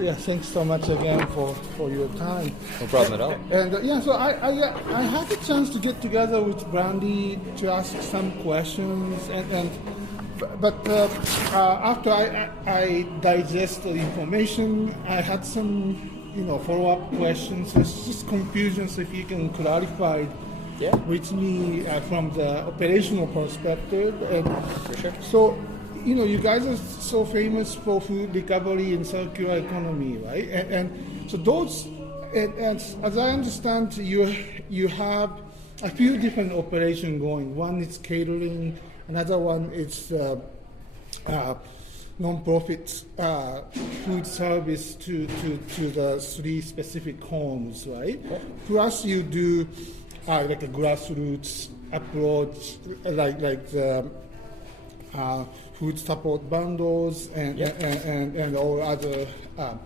Yeah, thanks so much again for your time. No problem at all. And so I had a chance to get together with Brandy to ask some questions, but after I digest the information, I had some follow-up questions. It's just confusions. If you can clarify with me from the operational perspective. And for sure. So, you guys are so famous for food recovery and circular economy, right? And so those, and as I understand, you have a few different operations going. One is catering, another one is non-profit food service to the 3 specific homes, right? Plus you do like a grassroots approach, like the food support bundles and all other. I'm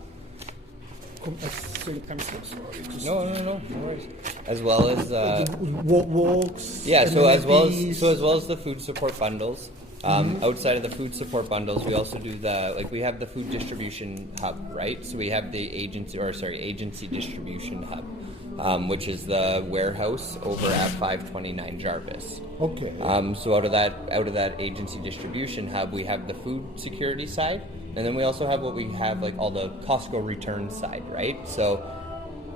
so sorry. No worries. As well as walks. Yeah. So as well as the food support bundles. Outside of the food support bundles, we also do we have the food distribution hub, right? So we have the agency distribution hub, which is the warehouse over at 529 Jarvis. Okay. So out of that agency distribution hub, we have the food security side, and then we also have all the Costco return side, right? So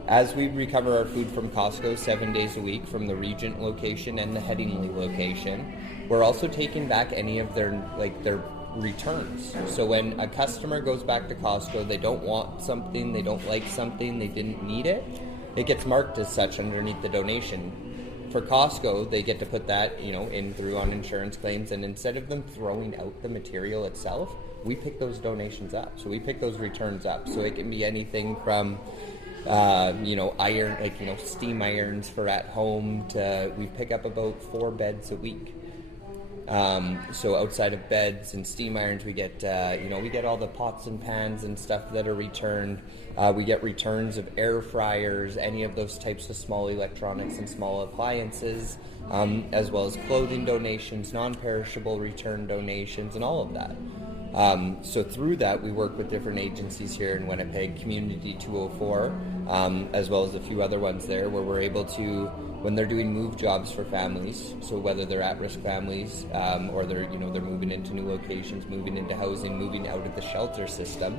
as we recover our food from Costco 7 days a week from the Regent location and the Headingley location, we're also taking back any of their returns. So when a customer goes back to Costco, they don't want something, they don't like something, they didn't need it, it gets marked as such underneath the donation. For Costco, they get to put that, in through on insurance claims, and instead of them throwing out the material itself, we pick those donations up. So we pick those returns up. So it can be anything from iron, steam irons for at home we pick up about 4 beds a week. So outside of beds and steam irons, we get all the pots and pans and stuff that are returned. We get returns of air fryers, any of those types of small electronics and small appliances, as well as clothing donations, non-perishable return donations, and all of that. So through that, we work with different agencies here in Winnipeg, Community 204, as well as a few other ones there, where we're able to, when they're doing move jobs for families, so whether they're at-risk families or they're moving into new locations, moving into housing, moving out of the shelter system,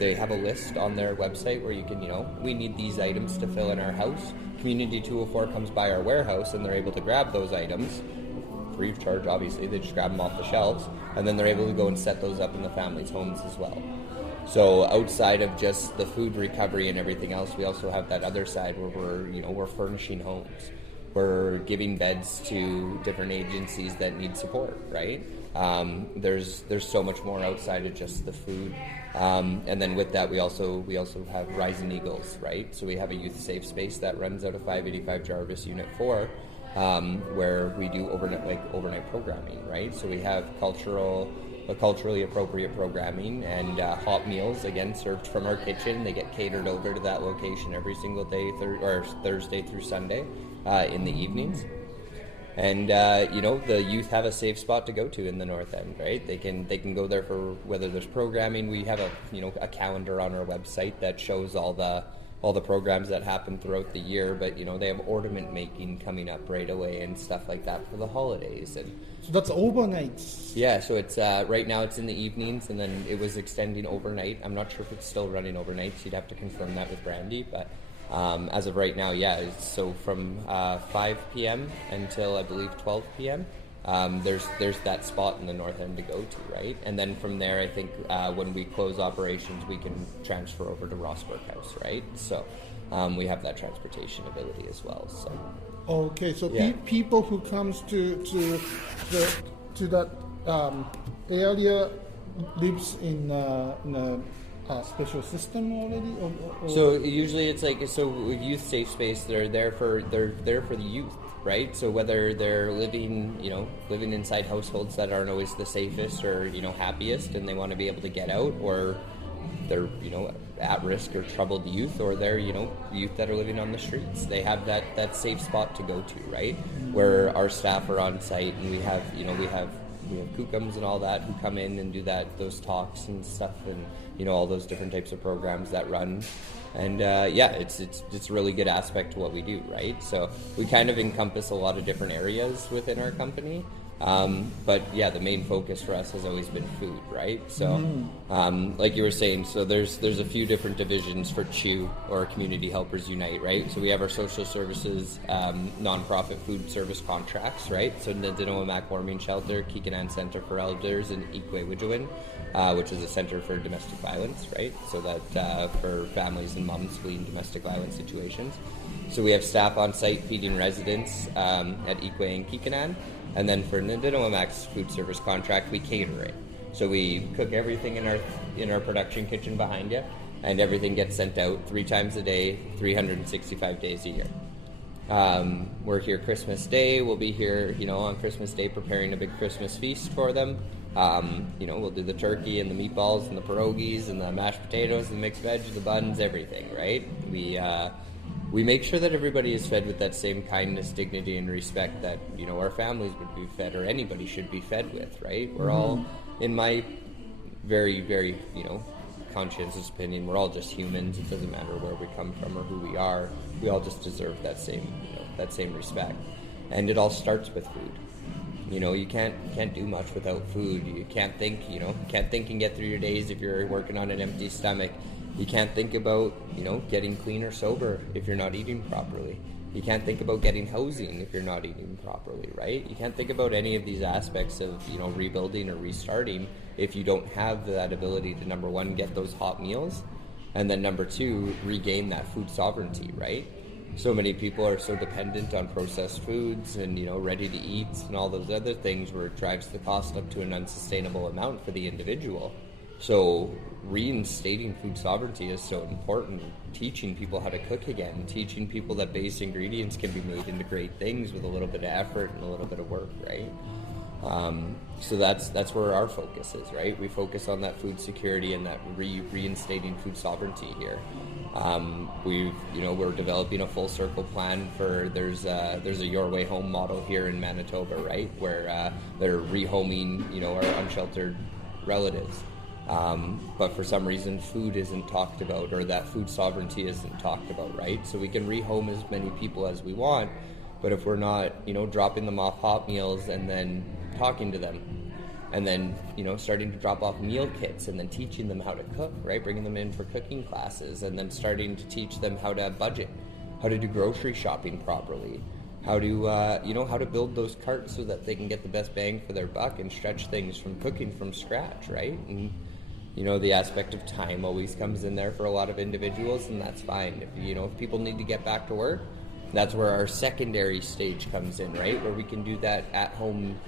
they have a list on their website where you can, we need these items to fill in our house. Community 204 comes by our warehouse and they're able to grab those items. Free of charge, obviously. They just grab them off the shelves, and then they're able to go and set those up in the families' homes as well. So outside of just the food recovery and everything else, we also have that other side where we're furnishing homes. We're giving beds to different agencies that need support, right? There's so much more outside of just the food. And then with that, we also have Rising Eagles, right? So we have a youth safe space that runs out of 585 Jarvis Unit 4. Where we do overnight programming, right? So we have culturally appropriate programming and hot meals, again, served from our kitchen. They get catered over to that location every single day, Thursday through Sunday in the evenings. And the youth have a safe spot to go to in the North End, right? They can go there for whether there's programming. We have a calendar on our website that shows all the programs that happen throughout the year, but they have ornament making coming up right away and stuff like that for the holidays. And so that's overnight. Yeah, so it's right now it's in the evenings, and then it was extending overnight. I'm not sure if it's still running overnight, so you'd have to confirm that with Brandy, but as of right now, yeah, so from 5 p.m. until I believe 12 p.m. There's that spot in the North End to go to, right? And then from there, I think when we close operations, we can transfer over to Rossburg House, right? So we have that transportation ability as well. So okay, so people who comes to that area lives in a special system already, or? So usually it's youth safe space. They're there for the youth. Right, so whether they're living inside households that aren't always the safest or happiest, and they want to be able to get out, or they're at risk or troubled youth, or they're youth that are living on the streets, they have that safe spot to go to, right? Where our staff are on site, and we have we have Kookums and all that who come in and do those talks and stuff, and all those different types of programs that run. And it's a really good aspect to what we do, right? So we kind of encompass a lot of different areas within our company. But yeah, the main focus for us has always been food, right? So, like you were saying, so there's a few different divisions for CHU, or Community Helpers Unite, right? So we have our social services, nonprofit food service contracts, right? So Nandinawamak Warming Shelter, Kikanan Center for Elders, and Ikwe-Widjawin, which is a center for domestic violence, right? So that for families and moms fleeing domestic violence situations. So we have staff on site feeding residents at Ikwe and Kikanan. And then for Nandinawamak's food service contract, we cater it. So we cook everything in our production kitchen behind you, and everything gets sent out 3 times a day, 365 days a year. We're here Christmas Day. We'll be here, on Christmas Day preparing a big Christmas feast for them. We'll do the turkey and the meatballs and the pierogies and the mashed potatoes and the mixed veg, the buns, everything, right? We make sure that everybody is fed with that same kindness, dignity, and respect that, our families would be fed, or anybody should be fed with, right? We're all, in my very, very, conscientious opinion, we're all just humans. It doesn't matter where we come from or who we are. We all just deserve that same respect. And it all starts with food. You can't do much without food. You can't think, and get through your days if you're working on an empty stomach. You can't think about, getting clean or sober if you're not eating properly. You can't think about getting housing if you're not eating properly, right? You can't think about any of these aspects of, rebuilding or restarting if you don't have that ability to, number one, get those hot meals, and then number two, regain that food sovereignty, right? So many people are so dependent on processed foods and, ready to eat and all those other things, where it drives the cost up to an unsustainable amount for the individual. So reinstating food sovereignty is so important. Teaching people how to cook again, teaching people that base ingredients can be made into great things with a little bit of effort and a little bit of work, right? So that's where our focus is, right? We focus on that food security and that reinstating food sovereignty here. We're developing a full circle plan for there's a Your Way Home model here in Manitoba, right, where they're rehoming our unsheltered relatives. But for some reason, food isn't talked about, or that food sovereignty isn't talked about, right? So we can rehome as many people as we want, but if we're not, dropping them off hot meals and then talking to them, and then, starting to drop off meal kits and then teaching them how to cook, right? Bringing them in for cooking classes, and then starting to teach them how to budget, how to do grocery shopping properly, how to, how to build those carts so that they can get the best bang for their buck and stretch things from cooking from scratch, right? And, the aspect of time always comes in there for a lot of individuals, and that's fine. If people need to get back to work, that's where our secondary stage comes in, right? Where we can do that at-home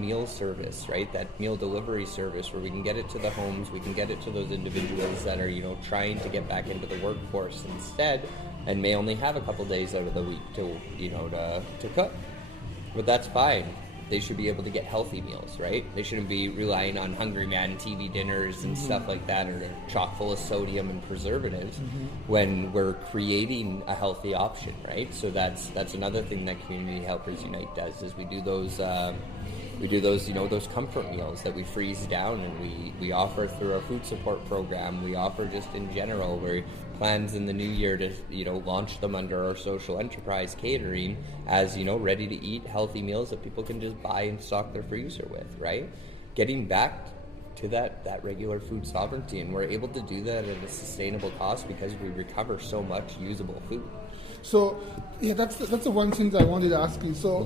meal service, right? That meal delivery service, where we can get it to the homes, we can get it to those individuals that are, trying to get back into the workforce instead, and may only have a couple days out of the week to cook. But that's fine. They should be able to get healthy meals, right? They shouldn't be relying on Hungry Man TV dinners and stuff like that, or chock full of sodium and preservatives, when we're creating a healthy option, right? So that's another thing that Community Helpers Unite does, is we do those those comfort meals that we freeze down, and we offer through our food support program. We offer just in general, where plans in the new year to launch them under our social enterprise catering as ready to eat healthy meals that people can just buy and stock their freezer with, right? Getting back to that regular food sovereignty, and we're able to do that at a sustainable cost because we recover so much usable food. So yeah, that's the one thing that I wanted to ask you. So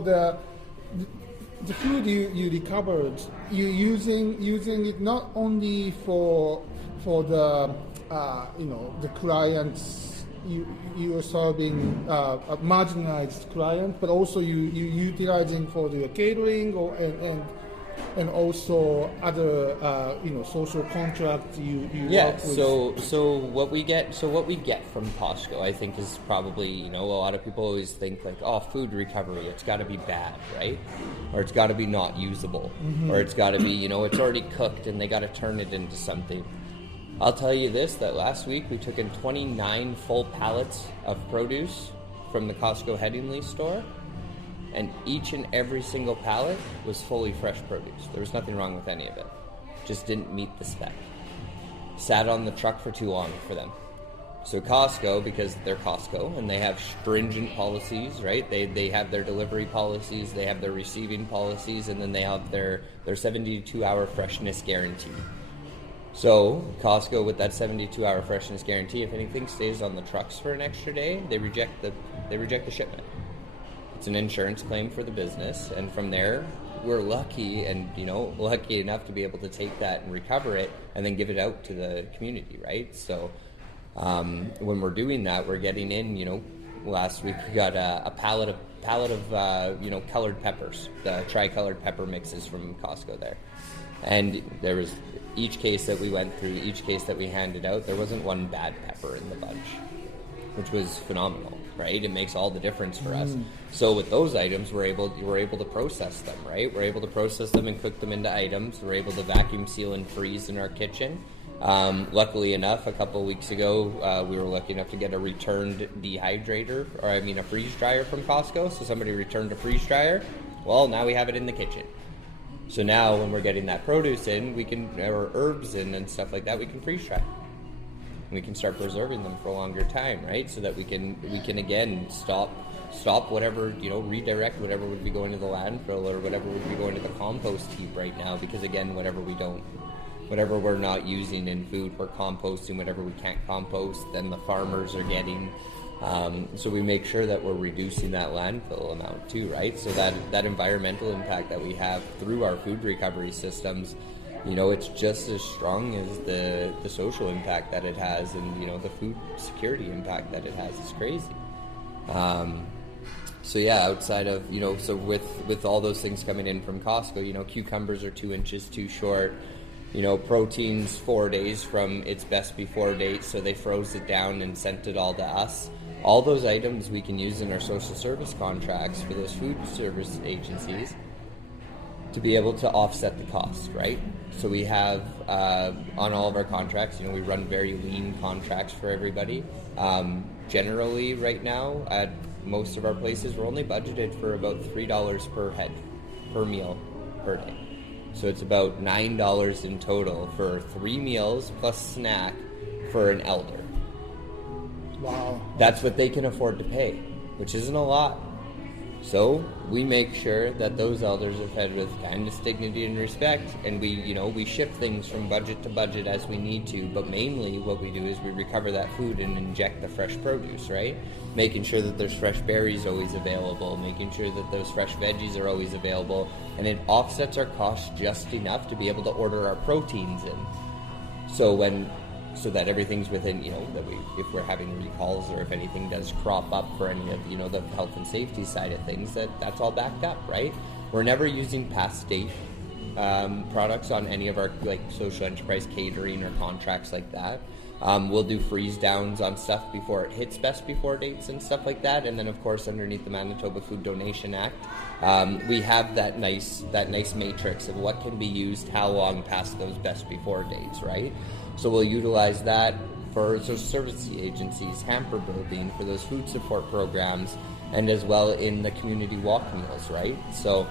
the food you recovered, you using it not only for the the clients you are serving, a marginalized client, but also you utilizing for the catering and also other social contracts you work with. So what we get from Costco, I think, is probably a lot of people always think like, oh, food recovery, it's got to be bad, right? Or it's got to be not usable, or it's got to be it's already cooked and they got to turn it into something. I'll tell you this, that last week we took in 29 full pallets of produce from the Costco Headingley store, and each and every single pallet was fully fresh produce. There was nothing wrong with any of it. Just didn't meet the spec. Sat on the truck for too long for them. So Costco, because they're Costco and they have stringent policies, right? They have their delivery policies, they have their receiving policies, and then they have their 72-hour freshness guarantee. So Costco, with that 72-hour freshness guarantee, if anything stays on the trucks for an extra day, they reject the shipment. It's an insurance claim for the business, and from there, we're lucky lucky enough to be able to take that and recover it and then give it out to the community, right? So when we're doing that, we're getting in, last week we got a pallet of colored peppers, the tri-colored pepper mixes from Costco there. And there was each case that we went through, each case that we handed out, there wasn't one bad pepper in the bunch, which was phenomenal, right? It makes all the difference for us. So with those items, we're able to process them, right? We're able to process them and cook them into items. We're able to vacuum seal and freeze in our kitchen. Luckily enough, a couple of weeks ago, we were lucky enough to get a returned a freeze dryer from Costco. So somebody returned a freeze dryer. Well, now we have it in the kitchen. So now when we're getting that produce in, or herbs in and stuff like that, we can freeze dry. We can start preserving them for a longer time, right? So that we can again stop whatever, redirect whatever would be going to the landfill or whatever would be going to the compost heap right now, because again, whatever we're not using in food, we're composting. Whatever we can't compost, then the farmers are getting. So we make sure that we're reducing that landfill amount too, right? So that environmental impact that we have through our food recovery systems, it's just as strong as the social impact that it has, and the food security impact that it has is crazy. So yeah, outside of so with all those things coming in from Costco, cucumbers are 2 inches too short. Proteins 4 days from its best before date, so they froze it down and sent it all to us. All those items we can use in our social service contracts for those food service agencies to be able to offset the cost, right? So we have, on all of our contracts, we run very lean contracts for everybody. Generally, right now, at most of our places, we're only budgeted for about $3 per head, per meal, per day. So it's about $9 in total for 3 meals plus snack for an elder. Wow. That's what they can afford to pay, which isn't a lot. So we make sure that those elders are fed with kindness, dignity, and respect, and we shift things from budget to budget as we need to, but mainly what we do is we recover that food and inject the fresh produce, right? Making sure that there's fresh berries always available, making sure that those fresh veggies are always available, and it offsets our costs just enough to be able to order our proteins in. So that everything's within, if we're having recalls or if anything does crop up for any of, the health and safety side of things, that's all backed up, right? We're never using past date products on any of our social enterprise catering or contracts like that. We'll do freeze downs on stuff before it hits best before dates and stuff like that. And then of course underneath the Manitoba Food Donation Act, we have that nice matrix of what can be used how long past those best before dates, right? So we'll utilize that for social service agencies, hamper building, for those food support programs, and as well in the community walk meals, right? So,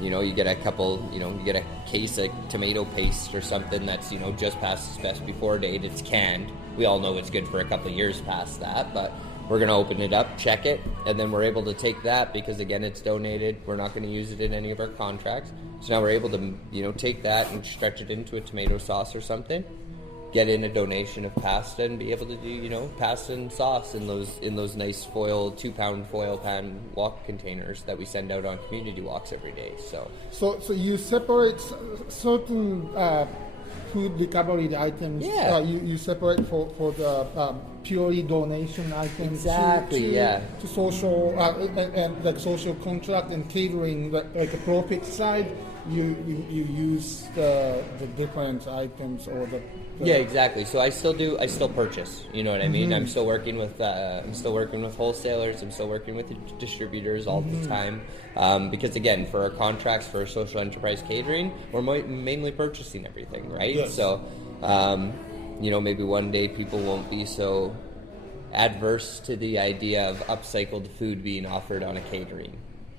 you get a couple, you get a case of tomato paste or something that's, just past its best before date. It's canned. We all know it's good for a couple of years past that, but we're going to open it up, check it, and then we're able to take that because, again, it's donated. We're not going to use it in any of our contracts. So now we're able to, take that and stretch it into a tomato sauce or something, get in a donation of pasta, and be able to do, pasta and sauce in those nice 2-pound foil pan walk containers that we send out on community walks every day. So you separate certain food recovery items. Yeah. You separate for the purely donation items. Exactly. To social and like social contract and catering, like the profit side. You use the different items or the yeah, exactly. So I still purchase. You know what I mean? I'm still working with wholesalers. I'm still working with the distributors all the time. Because again, for our contracts for social enterprise catering, we're mainly purchasing everything, right? Yes. So, maybe one day people won't be so adverse to the idea of upcycled food being offered on a catering.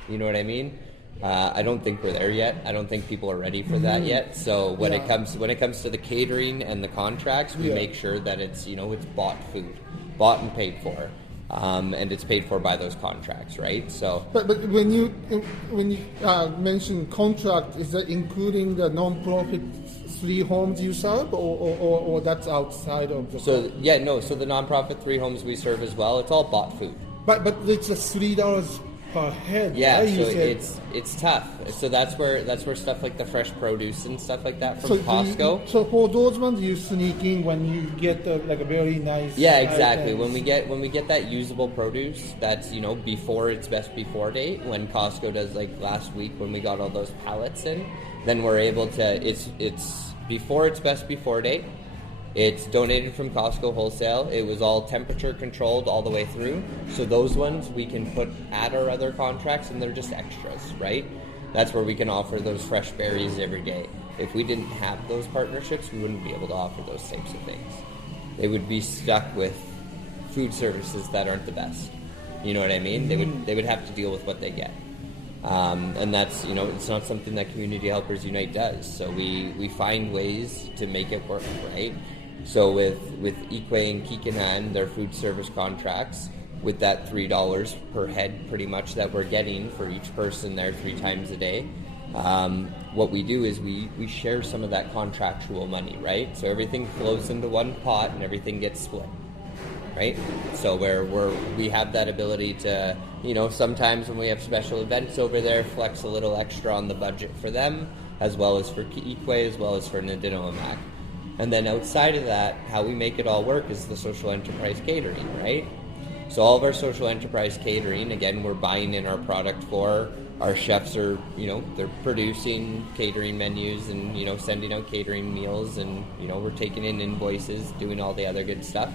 You know what I mean? I don't think we're there yet. I don't think people are ready for that yet. So when it comes to the catering and the contracts, we make sure that it's it's bought food, bought and paid for, and it's paid for by those contracts, right? So, but when you mention contract, is that including the non-profit 3 homes you serve, or that's outside of the? So so the nonprofit 3 homes we serve as well. It's all bought food. But it's a $3 per head. Yeah, right? so it's tough. So that's where stuff like the fresh produce and stuff like that from Costco. So for those ones, you sneak in when you get like a very nice. Yeah, exactly. When we get that usable produce, that's before its best before date. When Costco does, like last week when we got all those pallets in, then we're able to. It's before its best before date. It's donated from Costco wholesale. It was all temperature controlled all the way through. So those ones we can put at our other contracts, and they're just extras, right? That's where we can offer those fresh berries every day. If we didn't have those partnerships, we wouldn't be able to offer those types of things. They would be stuck with food services that aren't the best. You know what I mean? They would have to deal with what they get. And that's, it's not something that Community Helpers Unite does. So we find ways to make it work, right? So with Equay and Kikanan, their food service contracts, with that $3 per head pretty much that we're getting for each person there 3 times a day, what we do is we share some of that contractual money, right? So everything flows into one pot and everything gets split, right? So we have that ability to, sometimes when we have special events over there, flex a little extra on the budget for them, as well as for Equay, as well as for Nadinoamac. And then outside of that, how we make it all work is the social enterprise catering, right? So all of our social enterprise catering, again, we're buying in our product for. Our chefs are, they're producing catering menus and, sending out catering meals, and, we're taking in invoices, doing all the other good stuff.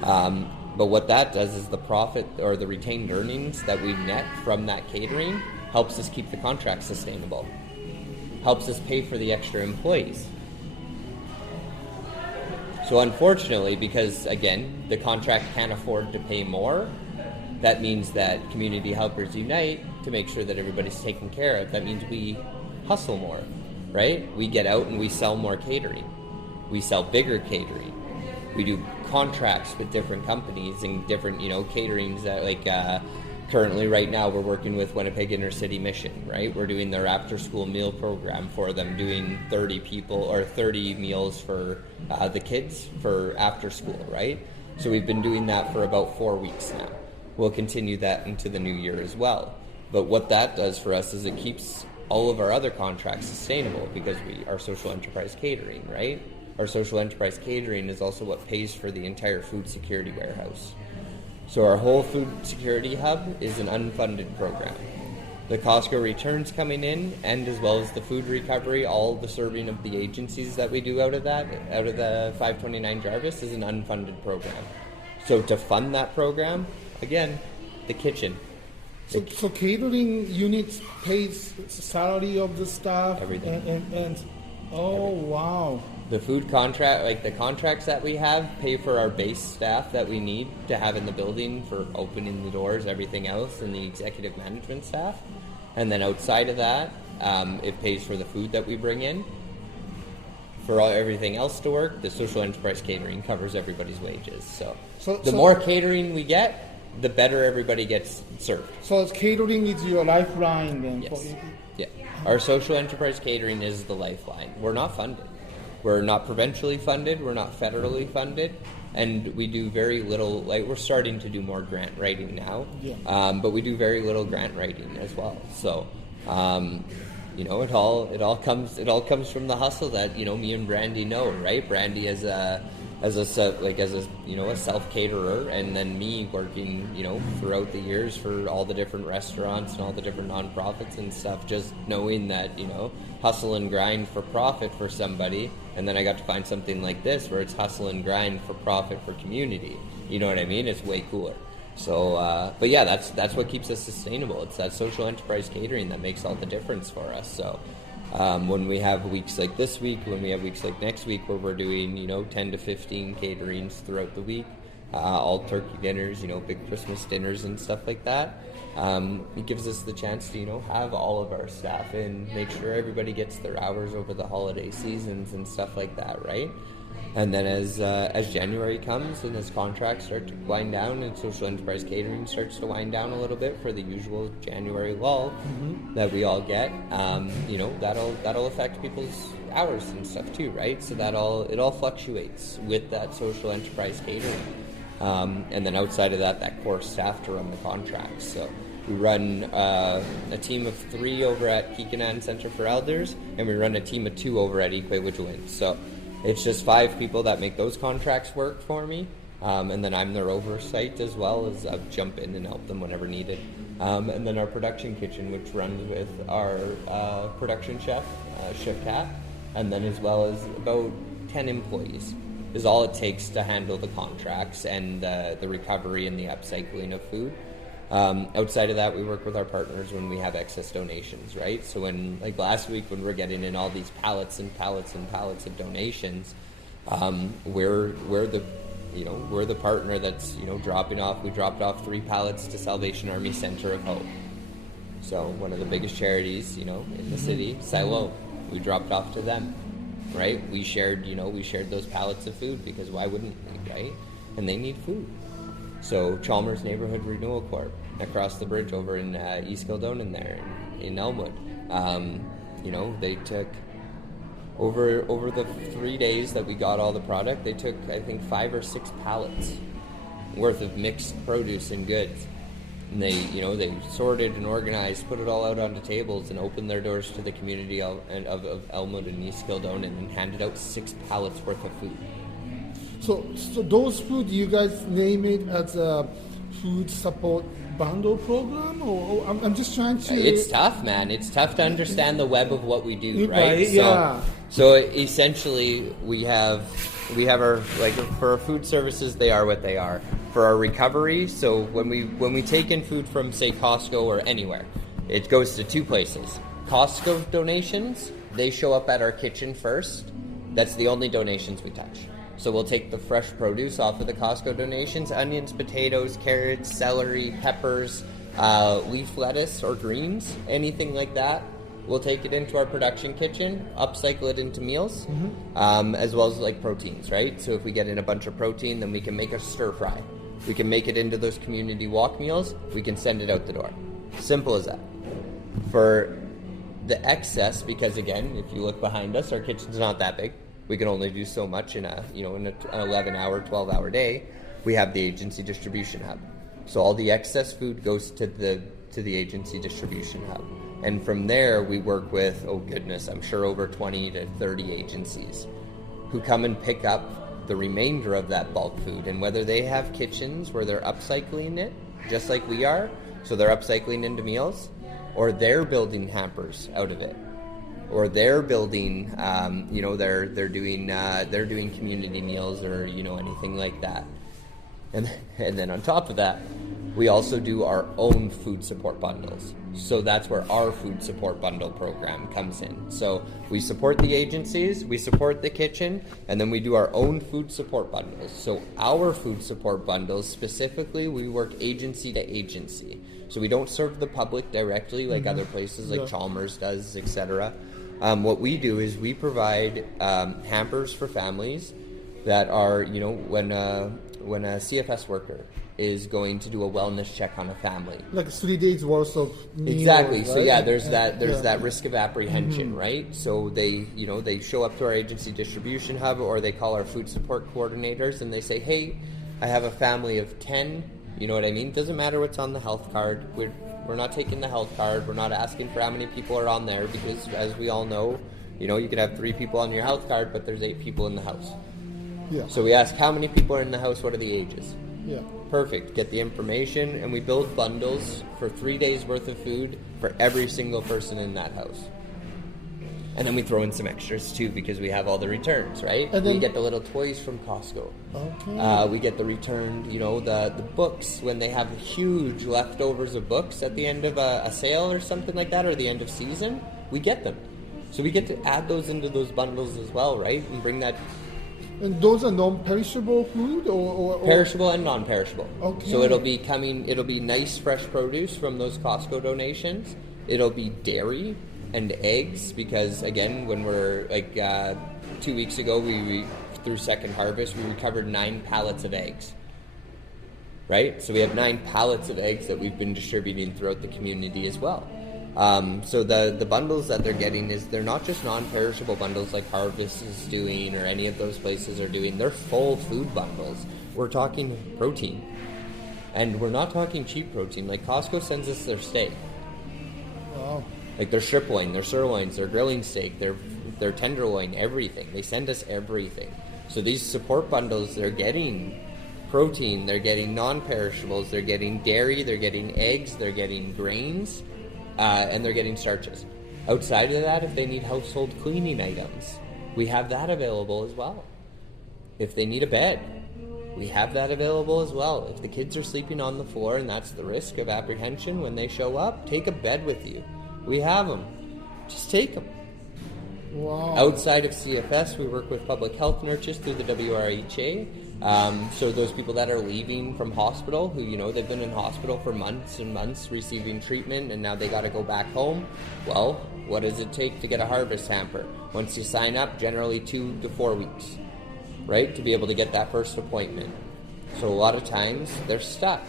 But what that does is the profit or the retained earnings that we net from that catering helps us keep the contract sustainable, helps us pay for the extra employees. So unfortunately, because again, the contract can't afford to pay more, that means that Community Helpers Unite, to make sure that everybody's taken care of, that means we hustle more, right? We get out and we sell more catering. We sell bigger catering. We do contracts with different companies and different, caterings that currently right now we're working with Winnipeg Inner City Mission, right? We're doing their after school meal program for them, doing 30 people or 30 meals for the kids for after school, right? So we've been doing that for about 4 weeks now. We'll continue that into the new year as well. But what that does for us is it keeps all of our other contracts sustainable, because we are social enterprise catering, right? Our social enterprise catering is also what pays for the entire food security warehouse. So our whole food security hub is an unfunded program. The Costco returns coming in, and as well as the food recovery, all the serving of the agencies that we do out of the 529 Jarvis is an unfunded program. So to fund that program, again, the kitchen. So catering units pays salary of the staff? Everything. And oh, wow. The food contract, like the contracts that we have, pay for our base staff that we need to have in the building for opening the doors, everything else, and the executive management staff. And then outside of that, it pays for the food that we bring in. For everything else to work, the social enterprise catering covers everybody's wages. So the more catering we get, the better everybody gets served. So catering is your lifeline then? Yes. Yeah. Our social enterprise catering is the lifeline. We're not funded. We're not provincially funded, we're not federally funded, and we do very little, we're starting to do more grant writing now, but we do very little grant writing as well. So, it all comes from the hustle that, me and Brandy know, right? Brandy as a self caterer, and then me working, throughout the years for all the different restaurants and all the different nonprofits and stuff, just knowing that, hustle and grind for profit for somebody, and then I got to find something like this where it's hustle and grind for profit for community. You know what I mean? It's way cooler. So, but yeah, that's what keeps us sustainable. It's that social enterprise catering that makes all the difference for us. So, when we have weeks like this week, when we have weeks like next week where we're doing, 10 to 15 caterings throughout the week, all turkey dinners, big Christmas dinners and stuff like that. It gives us the chance to, have all of our staff in, make sure everybody gets their hours over the holiday seasons and stuff like that, right? And then as January comes and as contracts start to wind down and social enterprise catering starts to wind down a little bit for the usual January lull that we all get, that'll affect people's hours and stuff too, right? So it all fluctuates with that social enterprise catering. And then outside of that core staff to run the contracts. So we run a team of 3 over at Kikanan Center for Elders, and we run a team of 2 over at Equay-Wijuwin. So it's just 5 people that make those contracts work for me, and then I'm their oversight as well as I jump in and help them whenever needed. And then our production kitchen, which runs with our production chef, Chef Kat, and then as well as about 10 employees is all it takes to handle the contracts and the recovery and the upcycling of food. Outside of that, we work with our partners when we have excess donations, right? So when, like last week, when we're getting in all these pallets and pallets and pallets of donations, we're the partner that's, dropping off. We dropped off 3 pallets to Salvation Army Center of Hope. So one of the biggest charities, in the city, Siloam, we dropped off to them, right? We shared those pallets of food because why wouldn't we, right? And they need food. So Chalmers Neighborhood Renewal Corp across the bridge over in East Kildonan there in Elmwood, they took over the 3 days that we got all the product, they took I think 5 or 6 pallets worth of mixed produce and goods, and they sorted and organized, put it all out onto tables, and opened their doors to the community of Elmwood and East Kildonan and handed out 6 pallets worth of food. So those food, you guys name it as a food support bundle program, or I'm just trying to. It's tough, man. It's tough to understand the web of what we do, right? Right, yeah. So essentially, we have our, like, for our food services, they are what they are. For our recovery, so when we take in food from, say, Costco or anywhere, it goes to 2 places. Costco donations, they show up at our kitchen first. That's the only donations we touch. So we'll take the fresh produce off of the Costco donations, onions, potatoes, carrots, celery, peppers, leaf lettuce or greens, anything like that. We'll take it into our production kitchen, upcycle it into meals, as well as like proteins, right? So if we get in a bunch of protein, then we can make a stir fry. We can make it into those community walk meals. We can send it out the door. Simple as that. For the excess, because again, if you look behind us, our kitchen's not that big. We can only do so much in an 11-hour, 12-hour day. We have the agency distribution hub. So all the excess food goes to the agency distribution hub. And from there, we work with, I'm sure over 20 to 30 agencies who come and pick up the remainder of that bulk food. And whether they have kitchens where they're upcycling it, just like we are, so they're upcycling into meals, or they're building hampers out of it, or they're building, they're doing community meals or anything like that, and then on top of that, we also do our own food support bundles. So that's where our food support bundle program comes in. So we support the agencies, we support the kitchen, and then we do our own food support bundles. So our food support bundles, specifically, we work agency to agency. So we don't serve the public directly like other places like Chalmers does, etc. What we do is we provide hampers for families that are, when a CFS worker is going to do a wellness check on a family. Like 3 days worth of meals. Exactly. Right? So yeah, there's there's that risk of apprehension, right? So they show up to our agency distribution hub, or they call our food support coordinators and they say, hey, I have a family of 10, you know what I mean? Doesn't matter what's on the health card. We're not taking the health card. We're not asking for how many people are on there because, as we all know, you could have 3 people on your health card, but there's 8 people in the house. Yeah. So we ask how many people are in the house, what are the ages? Yeah. Perfect. Get the information, and we build bundles for 3 days worth of food for every single person in that house. And then we throw in some extras too because we have all the returns, right? And then we get the little toys from Costco. Okay. We get the returned, the books when they have huge leftovers of books at the end of a sale or something like that, or the end of season. We get them. So we get to add those into those bundles as well, right? And bring that And those are non-perishable food or Perishable and non-perishable. Okay. So it'll be nice fresh produce from those Costco donations. It'll be dairy and eggs because again, when we're 2 weeks ago, we through Second Harvest, we recovered 9 pallets of eggs. Right? So we have 9 pallets of eggs that we've been distributing throughout the community as well. So the bundles that they're getting they're not just non-perishable bundles like Harvest is doing or any of those places are doing. They're full food bundles. We're talking protein. And we're not talking cheap protein. Like Costco sends us their steak. Wow. Like their strip loin, their sirloins, their grilling steak, their tenderloin, everything. They send us everything. So these support bundles, they're getting protein, they're getting non-perishables, they're getting dairy, they're getting eggs, they're getting grains. And they're getting starches. Outside of that, if they need household cleaning items, we have that available as well. If they need a bed, we have that available as well. If the kids are sleeping on the floor and that's the risk of apprehension when they show up, take a bed with you. We have them. Just take them. Wow. Outside of CFS, we work with public health nurses through the WRHA. So those people that are leaving from hospital, who, they've been in hospital for months and months receiving treatment and now they got to go back home. Well, what does it take to get a Harvest hamper? Once you sign up, generally 2 to 4 weeks, right? To be able to get that first appointment. So a lot of times they're stuck.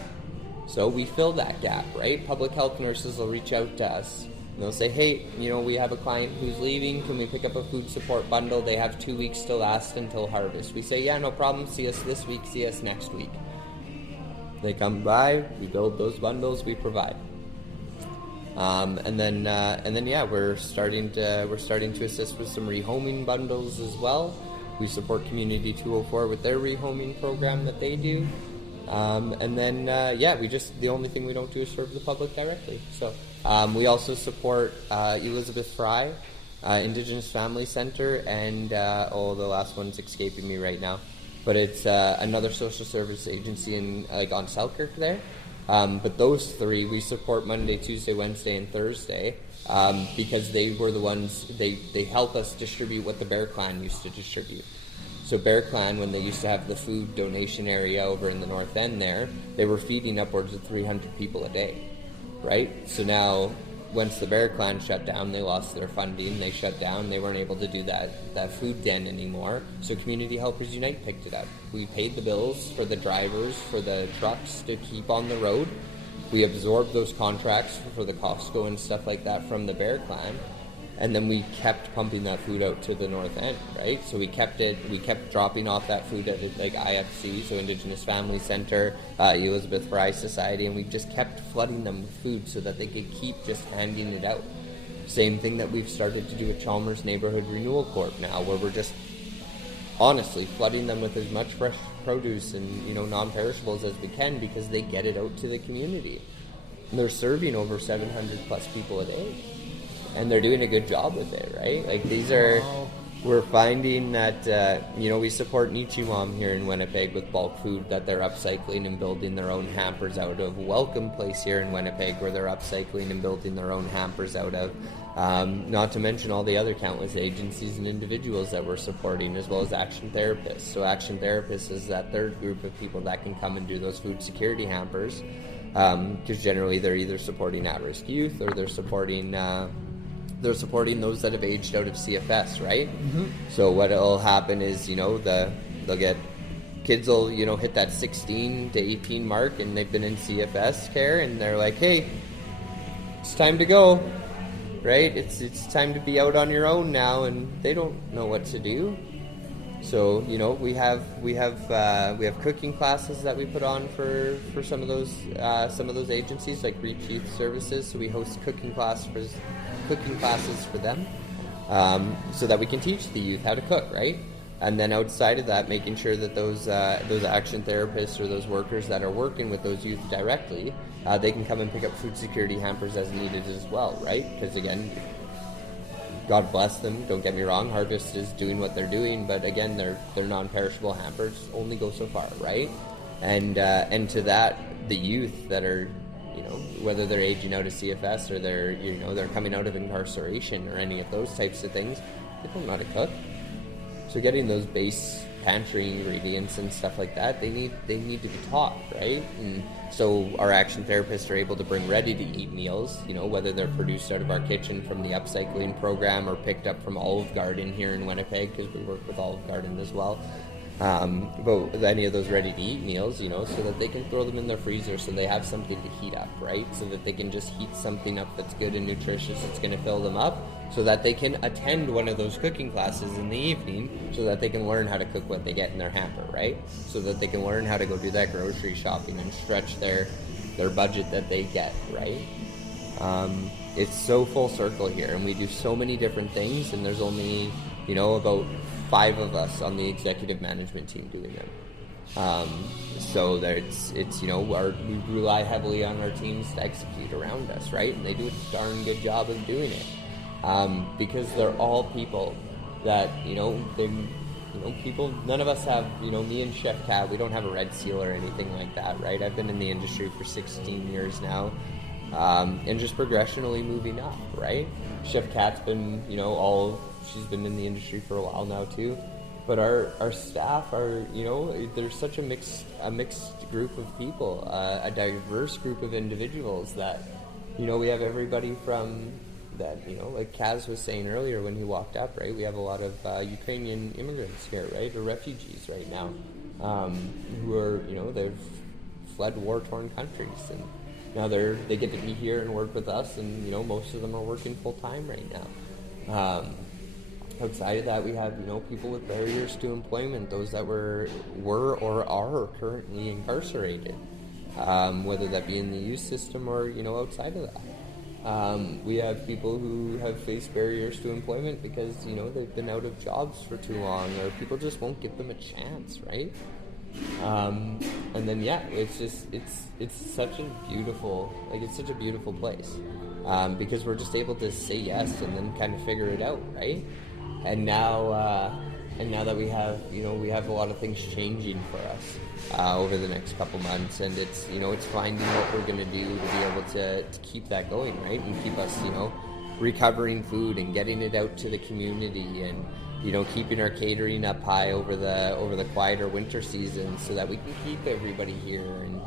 So we fill that gap, right? Public health nurses will reach out to us. And they'll say, hey, we have a client who's leaving. Can we pick up a food support bundle? They have 2 weeks to last until Harvest. We say, yeah, no problem. See us this week. See us next week. They come by. We build those bundles. We provide. And then we're starting to assist with some rehoming bundles as well. We support Community 204 with their rehoming program that they do. The only thing we don't do is serve the public directly. So we also support Elizabeth Fry, Indigenous Family Center, and the last one's escaping me right now, but it's another social service agency on Selkirk there. But those 3 we support Monday, Tuesday, Wednesday, and Thursday because they were the ones they help us distribute what the Bear Clan used to distribute. So Bear Clan, when they used to have the food donation area over in the North End there, they were feeding upwards of 300 people a day, right? So now, once the Bear Clan shut down, they lost their funding, they shut down, they weren't able to do that food den anymore, so Community Helpers Unite picked it up. We paid the bills for the drivers, for the trucks to keep on the road. We absorbed those contracts for the Costco and stuff like that from the Bear Clan. And then we kept pumping that food out to the North End, right? So we kept dropping off that food at IFC, so Indigenous Family Center, Elizabeth Fry Society, and we just kept flooding them with food so that they could keep just handing it out. Same thing that we've started to do at Chalmers Neighborhood Renewal Corp now, where we're just honestly flooding them with as much fresh produce and non-perishables as we can because they get it out to the community. And they're serving over 700 plus people a day. And they're doing a good job with it, right? We're finding that, we support Nichiwam here in Winnipeg with bulk food that they're upcycling and building their own hampers out of. Welcome Place here in Winnipeg where they're upcycling and building their own hampers out of. Not to mention all the other countless agencies and individuals that we're supporting, as well as Action Therapists. So Action Therapists is that third group of people that can come and do those food security hampers, because generally they're either supporting at-risk youth or they're supporting those that have aged out of CFS, right? Mm-hmm. So what'll happen is, kids will, hit that 16 to 18 mark and they've been in CFS care and they're like, hey, it's time to go, right? It's time to be out on your own now, and they don't know what to do. So, we have cooking classes that we put on for some of those agencies like Reach Youth Services. So we host cooking classes for them, so that we can teach the youth how to cook, right? And then outside of that, making sure that those action therapists or those workers that are working with those youth directly, they can come and pick up food security hampers as needed as well, right? Because again, God bless them, don't get me wrong, Harvest is doing what they're doing, but again, their non-perishable hampers only go so far, right? And to that, the youth that are, whether they're aging out of CFS or they're coming out of incarceration or any of those types of things, they don't know how to cook. So getting those base pantry ingredients and stuff like that, they need to be taught, right? And so our action therapists are able to bring ready-to-eat meals, whether they're produced out of our kitchen from the upcycling program or picked up from Olive Garden here in Winnipeg, because we work with Olive Garden as well. But any of those ready-to-eat meals, so that they can throw them in their freezer so they have something to heat up, right? So that they can just heat something up that's good and nutritious, that's going to fill them up, so that they can attend one of those cooking classes in the evening, so that they can learn how to cook what they get in their hamper, right? So that they can learn how to go do that grocery shopping and stretch their budget that they get, right? It's so full circle here, and we do so many different things, and there's only, about 5 of us on the executive management team doing them. So it's we rely heavily on our teams to execute around us, right? And they do a darn good job of doing it. Because they're all people that, people, none of us have, me and Chef Cat, we don't have a red seal or anything like that, right? I've been in the industry for 16 years now, and just progressionally moving up, right? Chef Cat's been, she's been in the industry for a while now too. But our staff are, there's such a mixed group of people, a diverse group of individuals that, we have everybody from that, like Kaz was saying earlier when he walked up, right? We have a lot of Ukrainian immigrants here, right? Or refugees right now, who are, they've fled war-torn countries, and now they get to be here and work with us, and, most of them are working full-time right now. Outside of that, we have, people with barriers to employment, those that were or are currently incarcerated, whether that be in the youth system or, outside of that. We have people who have faced barriers to employment because, they've been out of jobs for too long, or people just won't give them a chance, right? And then, it's such a beautiful place, because we're just able to say yes and then kind of figure it out, right? And now that we have, we have a lot of things changing for us over the next couple months, and it's, it's finding what we're going to do to be able to keep that going, right? And keep us, recovering food and getting it out to the community, and, keeping our catering up high over the quieter winter season, so that we can keep everybody here, and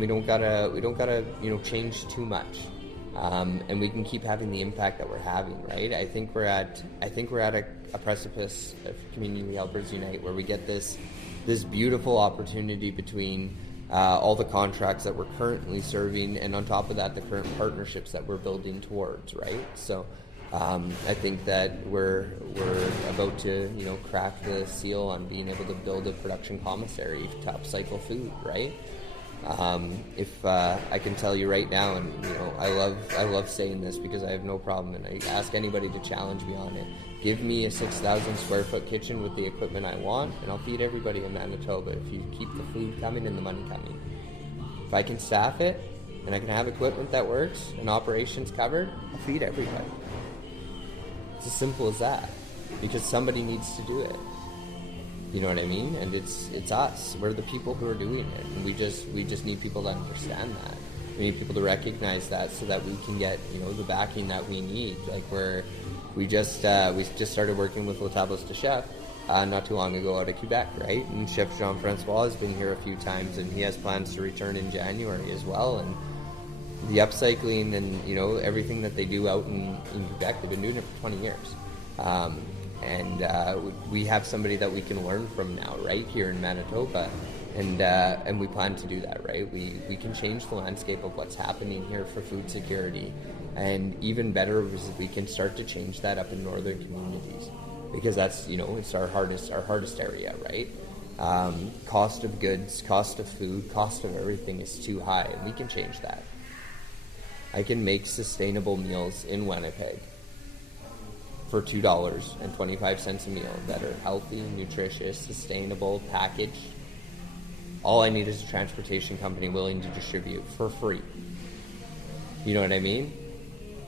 we don't gotta change too much. And we can keep having the impact that we're having, right? I think we're at a precipice of Community Helpers Unite, where we get this beautiful opportunity between all the contracts that we're currently serving, and on top of that, the current partnerships that we're building towards, right? So I think that we're about to crack the seal on being able to build a production commissary to upcycle food, right? If I can tell you right now, and I love saying this because I have no problem, and I ask anybody to challenge me on it. Give me a 6,000 square foot kitchen with the equipment I want, and I'll feed everybody in Manitoba if you keep the food coming and the money coming. If I can staff it, and I can have equipment that works and operations covered, I'll feed everybody. It's as simple as that, because somebody needs to do it. You know what I mean? And it's us. We're the people who are doing it, and we just need people to understand that. We need people to recognize that, so that we can get the backing that we need. Like we just started working with Les Tables de Chef not too long ago out of Quebec, right? And Chef Jean-Francois has been here a few times, and he has plans to return in January as well. And the upcycling and everything that they do out in Quebec, they've been doing it for 20 years. And we have somebody that we can learn from now, right, here in Manitoba, and we plan to do that, right? We can change the landscape of what's happening here for food security, and even better is we can start to change that up in northern communities, because that's it's our hardest area, right? Cost of goods, cost of food, cost of everything is too high, and we can change that. I can make sustainable meals in Winnipeg for $2.25 a meal that are healthy, nutritious, sustainable, packaged. All I need is a transportation company willing to distribute for free. You know what I mean?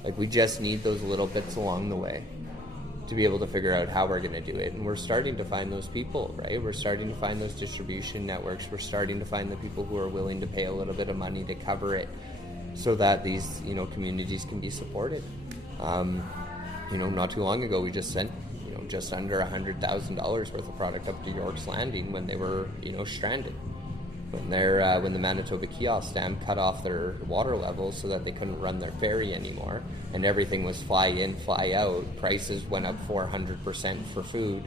Like, we just need those little bits along the way to be able to figure out how we're going to do it. And we're starting to find those people, right? We're starting to find those distribution networks. We're starting to find the people who are willing to pay a little bit of money to cover it, so that these communities can be supported. Not too long ago, we just sent just under $100,000 worth of product up to York's Landing when they were, stranded. When the Manitoba Kiosk Dam cut off their water levels so that they couldn't run their ferry anymore, and everything was fly in, fly out. Prices went up 400% for food.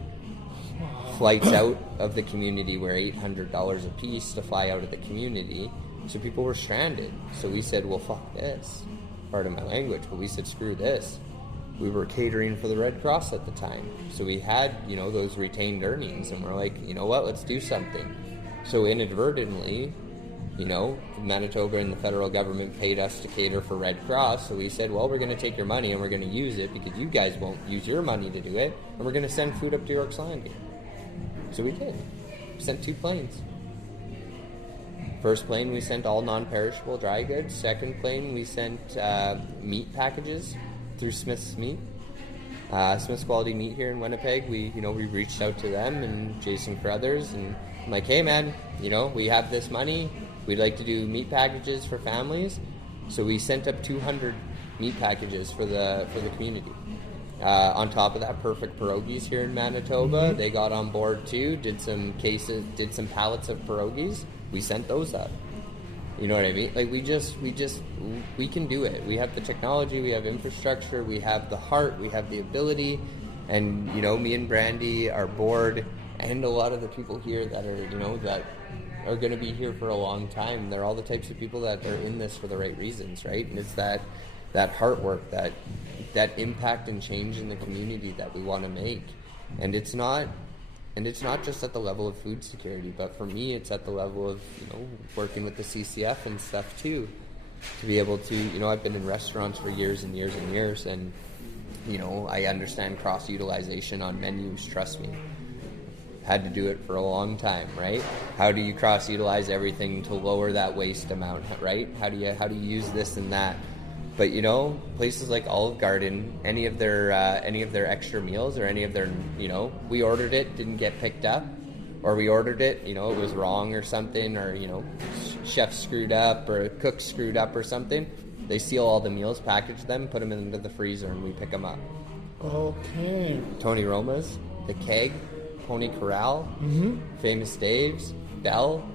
Flights out of the community were $800 a piece to fly out of the community. So people were stranded. So we said, well, fuck this. Pardon my language, but we said, screw this. We were catering for the Red Cross at the time. So we had, those retained earnings, and we're like, you know what, let's do something. So inadvertently, Manitoba and the federal government paid us to cater for Red Cross. So we said, well, we're going to take your money and we're going to use it because you guys won't use your money to do it. And we're going to send food up to York's Landing. So we did. We sent 2 planes. First plane, we sent all non-perishable dry goods. Second plane, we sent meat packages through Smith's Meat. Smith's Quality Meat here in Winnipeg. We reached out to them and Jason Carruthers, and I'm like, hey man, we have this money. We'd like to do meat packages for families. So we sent up 200 meat packages for the community. On top of that, Perfect Pierogies here in Manitoba, Mm-hmm. they got on board too. Did some pallets of pierogies. We sent those up. You know what I mean? Like we can do it. We have the technology, we have infrastructure, we have the heart, we have the ability, and me and Brandy, our board, and a lot of the people here that are that are going to be here for a long time. They're all the types of people that are in this for the right reasons, right? And it's that heart work, that impact and change in the community that we want to make. And it's not just at the level of food security, but for me, it's at the level of, working with the CCF and stuff too, to be able to, I've been in restaurants for years and years and years, and, I understand cross-utilization on menus, trust me. Had to do it for a long time, right? How do you cross-utilize everything to lower that waste amount, right? How do you use this and that? But places like Olive Garden, any of their extra meals or any of their, we ordered it, didn't get picked up, or we ordered it, it was wrong or something, or chef screwed up or cook screwed up or something. They seal all the meals, package them, put them into the freezer, and we pick them up. Okay. Tony Roma's, The Keg, Pony Corral, Famous Dave's, Bell.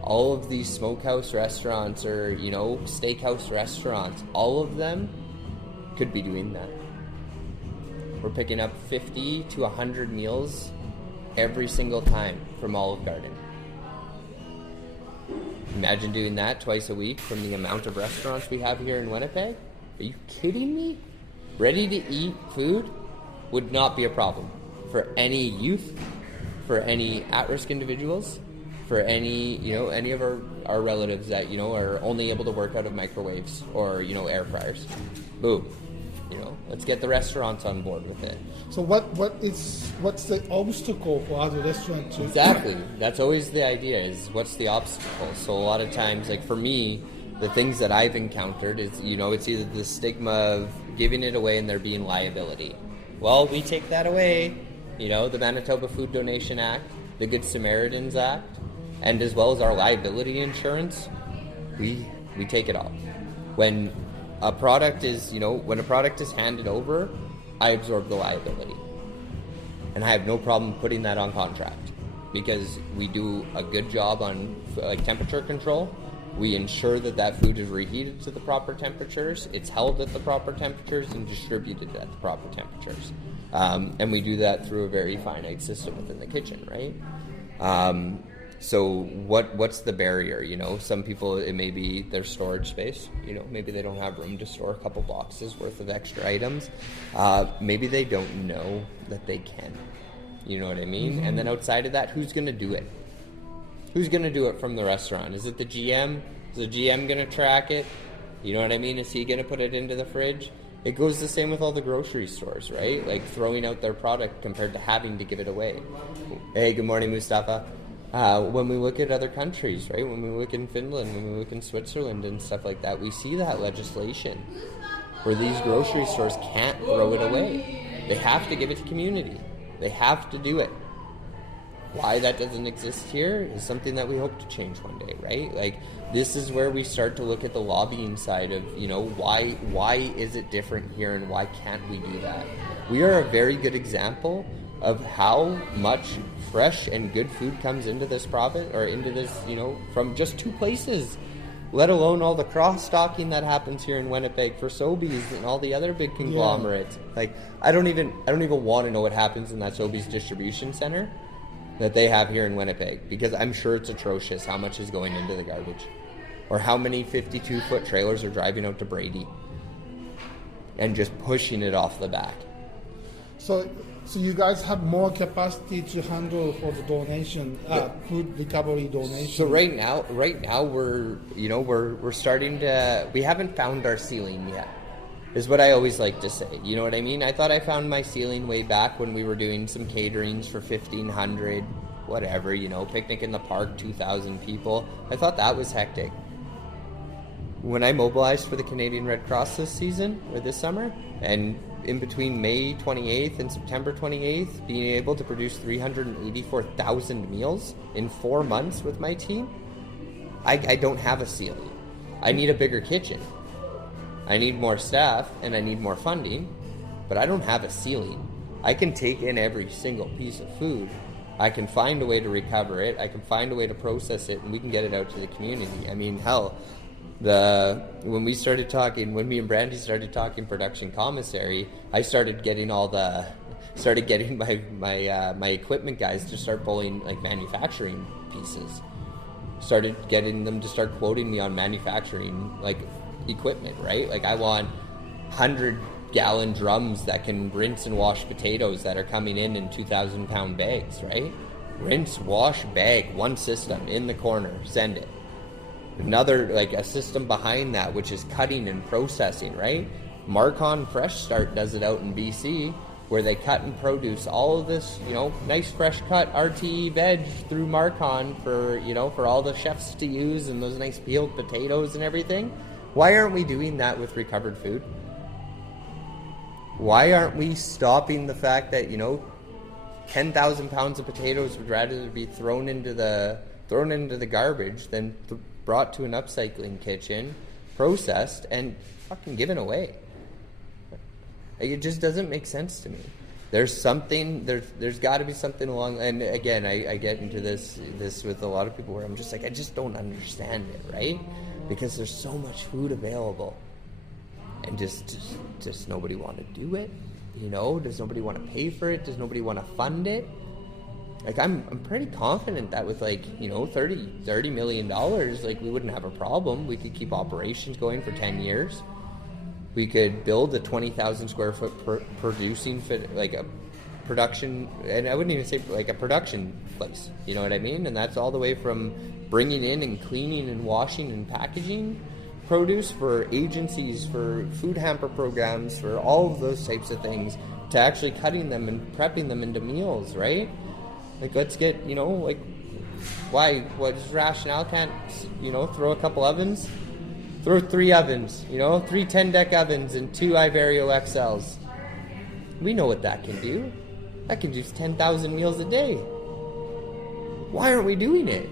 All of these smokehouse restaurants or, steakhouse restaurants, all of them could be doing that. We're picking up 50 to 100 meals every single time from Olive Garden. Imagine doing that twice a week from the amount of restaurants we have here in Winnipeg. Are you kidding me? Ready to eat food would not be a problem for any youth, for any at-risk individuals, for any of our relatives that are only able to work out of microwaves or air fryers. Boom. Let's get the restaurants on board with it. So what's the obstacle for other restaurants? Exactly. That's always the idea, is what's the obstacle. So a lot of times, like for me, the things that I've encountered is it's either the stigma of giving it away and there being liability. Well, we take that away. The Manitoba Food Donation Act, the Good Samaritans Act, and as well as our liability insurance, we take it off. When a product is handed over, I absorb the liability. And I have no problem putting that on contract because we do a good job on temperature control. We ensure that food is reheated to the proper temperatures, it's held at the proper temperatures, and distributed at the proper temperatures. And we do that through a very finite system within the kitchen, right? So what's the barrier? Some people, it may be their storage space. Maybe they don't have room to store a couple boxes worth of extra items. Maybe they don't know that they can. You know what I mean? Mm-hmm. And then outside of that, who's going to do it? Who's going to do it from the restaurant? Is it the GM? Is the GM going to track it? You know what I mean? Is he going to put it into the fridge? It goes the same with all the grocery stores, right? Like throwing out their product compared to having to give it away. Hey, good morning, Mustafa. When we look at other countries, right? When we look in Finland, when we look in Switzerland and stuff like that, we see that legislation where these grocery stores can't throw it away. They have to give it to community. They have to do it. Why that doesn't exist here is something that we hope to change one day, right? Like, this is where we start to look at the lobbying side of, why is it different here and why can't we do that? We are a very good example of how much fresh and good food comes into this province, or into this, from just two places, let alone all the cross-stocking that happens here in Winnipeg for Sobeys and all the other big conglomerates. Yeah. Like, I don't even want to know what happens in that Sobeys distribution center that they have here in Winnipeg, because I'm sure it's atrocious how much is going into the garbage, or how many 52-foot trailers are driving out to Brady and just pushing it off the back. So you guys have more capacity to handle for the donation, food recovery donation. So right now we're starting to. We haven't found our ceiling yet, is what I always like to say. You know what I mean? I thought I found my ceiling way back when we were doing some caterings for 1,500, whatever. Picnic in the park, 2,000 people. I thought that was hectic. When I mobilized for the Canadian Red Cross this season, or this summer, and in between May 28th and September 28th, being able to produce 384,000 meals in 4 months with my team, I don't have a ceiling. I need a bigger kitchen. I need more staff, and I need more funding, but I don't have a ceiling. I can take in every single piece of food. I can find a way to recover it. I can find a way to process it, and we can get it out to the community. I mean, hell, when me and Brandy started talking production commissary, I started getting my equipment guys to start pulling like manufacturing pieces. Started getting them to start quoting me on manufacturing like equipment, right? Like, I want 100-gallon drums that can rinse and wash potatoes that are coming in 2,000-pound bags, right? Rinse, wash, bag, one system in the corner, send it. Another, like a system behind that, which is cutting and processing, right? Marcon Fresh Start does it out in BC, where they cut and produce all of this, nice fresh cut RTE veg through Marcon for all the chefs to use, and those nice peeled potatoes and everything. Why aren't we doing that with recovered food? Why aren't we stopping the fact that, 10,000 pounds of potatoes would rather be thrown into the garbage than brought to an upcycling kitchen, processed, and fucking given away? Like, it just doesn't make sense to me. There's got to be something along. And again, I get into this with a lot of people where I'm just like, I just don't understand it, right? Because there's so much food available, and just nobody want to do it. Does nobody want to pay for it? Does nobody want to fund it? Like, I'm pretty confident that with $30 million, like, we wouldn't have a problem. We could keep operations going for 10 years. We could build a 20,000 square foot producing like a production, and I wouldn't even say like a production place. You know what I mean? And that's all the way from bringing in and cleaning and washing and packaging produce for agencies, for food hamper programs, for all of those types of things, to actually cutting them and prepping them into meals, right? Like, let's get, what's rationale? Can't, throw a couple ovens? Throw 3 ovens, 3 10-deck ovens and 2 Iverio XLs. We know what that can do. That can do 10,000 meals a day. Why aren't we doing it?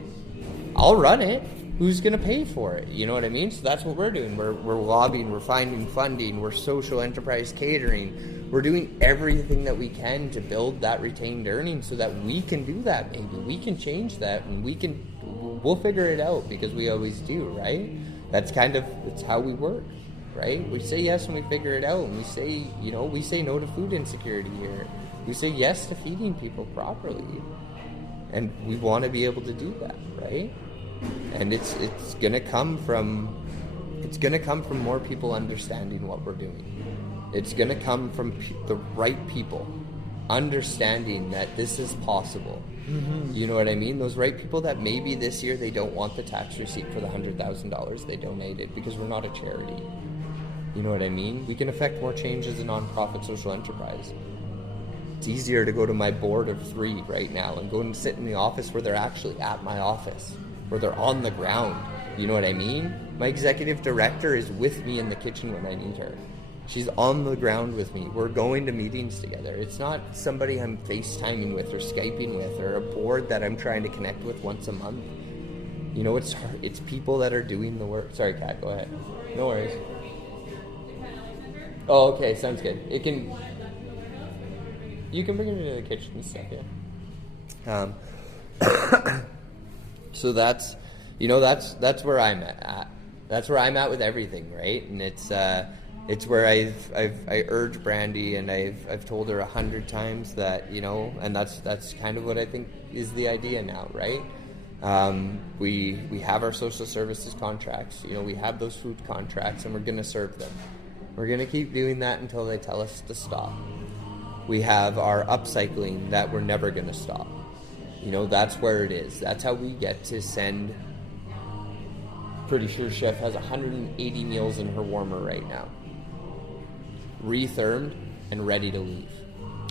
I'll run it. Who's going to pay for it? You know what I mean? So that's what we're doing. We're lobbying, we're finding funding, we're social enterprise catering. We're doing everything that we can to build that retained earnings so that we can do that. Maybe we can change that, and we'll figure it out, because we always do, right? That's how we work, right? We say yes and we figure it out, and we say no to food insecurity here. We say yes to feeding people properly, and we want to be able to do that, right? And it's gonna come from more people understanding what we're doing. It's gonna come from the right people understanding that this is possible. Mm-hmm. You know what I mean? Those right people that maybe this year they don't want the tax receipt for the $100,000 they donated, because we're not a charity. You know what I mean? We can affect more change as a non-profit social enterprise. It's easier to go to my board of 3 right now and go and sit in the office where they're actually at my office, where they're on the ground. You know what I mean? My executive director is with me in the kitchen when I need her. She's on the ground with me. We're going to meetings together. It's not somebody I'm FaceTiming with or Skyping with, or a board that I'm trying to connect with once a month. It's hard. It's people that are doing the work. Sorry, Kat, go ahead. No worries. Oh, okay, sounds good. You can bring it into the kitchen and stuff, yeah. So that's where I'm at. That's where I'm at with everything, right? And it's where I urge Brandy, and I've told her 100 times that, and that's kind of what I think is the idea now, right? We have our social services contracts, we have those food contracts, and we're going to serve them. We're going to keep doing that until they tell us to stop. We have our upcycling that we're never going to stop. That's where it is. That's how we get to send. Pretty sure Chef has 180 meals in her warmer right now, rethermed and ready to leave.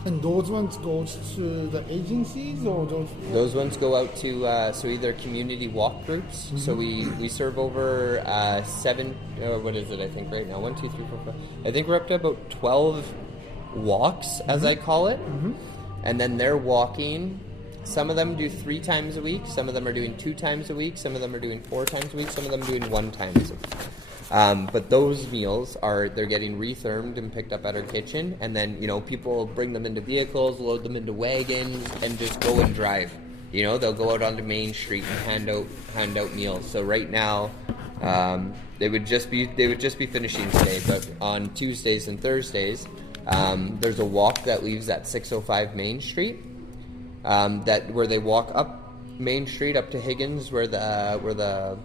And those ones goes to the agencies, or those ones go out to so either community walk groups. Mm-hmm. So we serve over 7. What is it? I think right now 1, 2, 3, 4, 5. I think we're up to about 12 walks, as I call it, and then they're walking. Some of them do 3 times a week. Some of them are doing 2 times a week. Some of them are doing 4 times a week. Some of them are doing 1 time a week. But those meals they're getting rethermed and picked up at our kitchen, and then people bring them into vehicles, load them into wagons, and just go and drive. They'll go out onto Main Street and hand out meals. So right now, they would just be finishing today, but on Tuesdays and Thursdays, there's a walk that leaves at 605 Main Street. Where they walk up Main Street up to Higgins, where the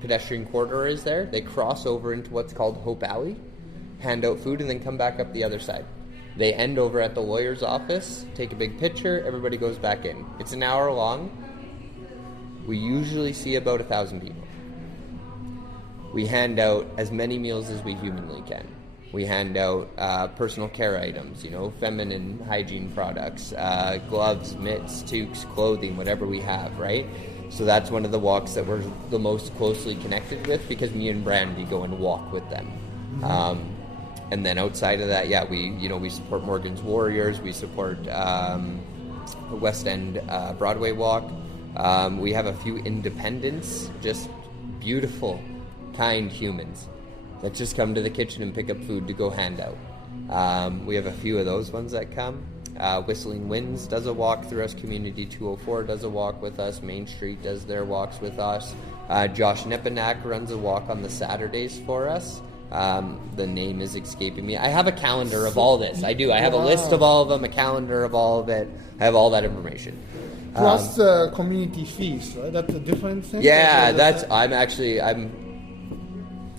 pedestrian corridor is there. They cross over into what's called Hope Alley, hand out food, and then come back up the other side. They end over at the lawyer's office, take a big picture, everybody goes back in. It's an hour long. We usually see about 1,000 people. We hand out as many meals as we humanly can. We hand out personal care items, feminine hygiene products, gloves, mitts, toques, clothing, whatever we have, right? So that's one of the walks that we're the most closely connected with, because me and Brandy go and walk with them. And then outside of that, we support Morgan's Warriors, we support West End Broadway Walk. We have a few independents, just beautiful, kind humans that just come to the kitchen and pick up food to go hand out. We have a few of those ones that come. Whistling Winds does a walk through us. Community 204 does a walk with us. Main Street does their walks with us. Josh Nepanak runs a walk on the Saturdays for us. The name is escaping me. I have a calendar of all this. I do. I have a list of all of them, a calendar of all of it. I have all that information. Plus the community feast, right? That's a different thing? Yeah,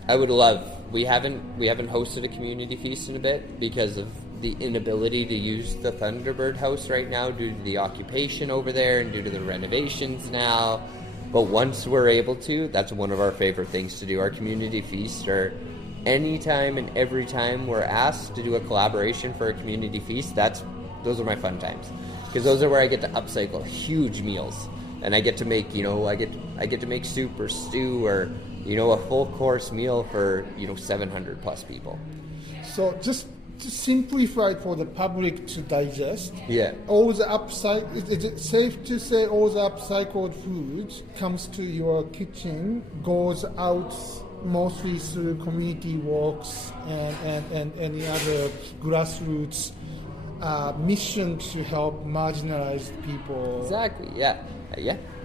I would love. We haven't hosted a community feast in a bit because of the inability to use the Thunderbird House right now due to the occupation over there and due to the renovations now. But once we're able to, that's one of our favorite things to do. Our community feast, or anytime and every time we're asked to do a collaboration for a community feast, those are my fun times, because those are where I get to upcycle huge meals, and I get to make I get to make soup or stew or a full course meal for 700 plus people. So just to simplify for the public to digest. Yeah. All the is it safe to say all the upcycled food comes to your kitchen, goes out mostly through community walks and any other grassroots mission to help marginalized people? Exactly. Yeah.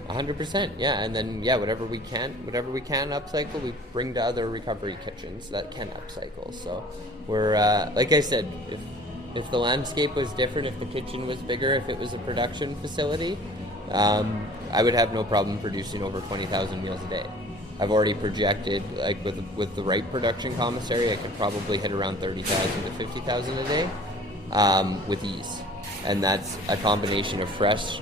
100%, yeah, and then whatever we can upcycle, we bring to other recovery kitchens that can upcycle. So we're like I said, if the landscape was different, if the kitchen was bigger, if it was a production facility, I would have no problem producing over 20,000 meals a day. I've already projected, like with the right production commissary, I could probably hit around 30,000 to 50,000 a day with ease. And that's a combination of fresh,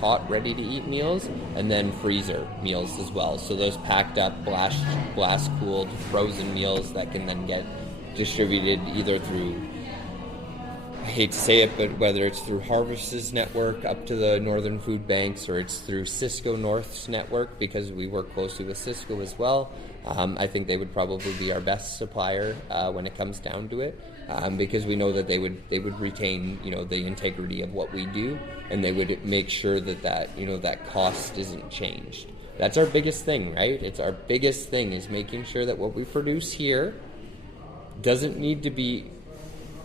hot, ready-to-eat meals, and then freezer meals as well. So those packed up, blast-cooled, frozen meals that can then get distributed either through, I hate to say it, but whether it's through Harvest's network up to the Northern Food Banks, or it's through Cisco North's network, because we work closely with Cisco as well. I think they would probably be our best supplier when it comes down to it. Because we know that they would retain the integrity of what we do, and they would make sure that cost isn't changed. That's our biggest thing, right? It's our biggest thing, is making sure that what we produce here doesn't need to be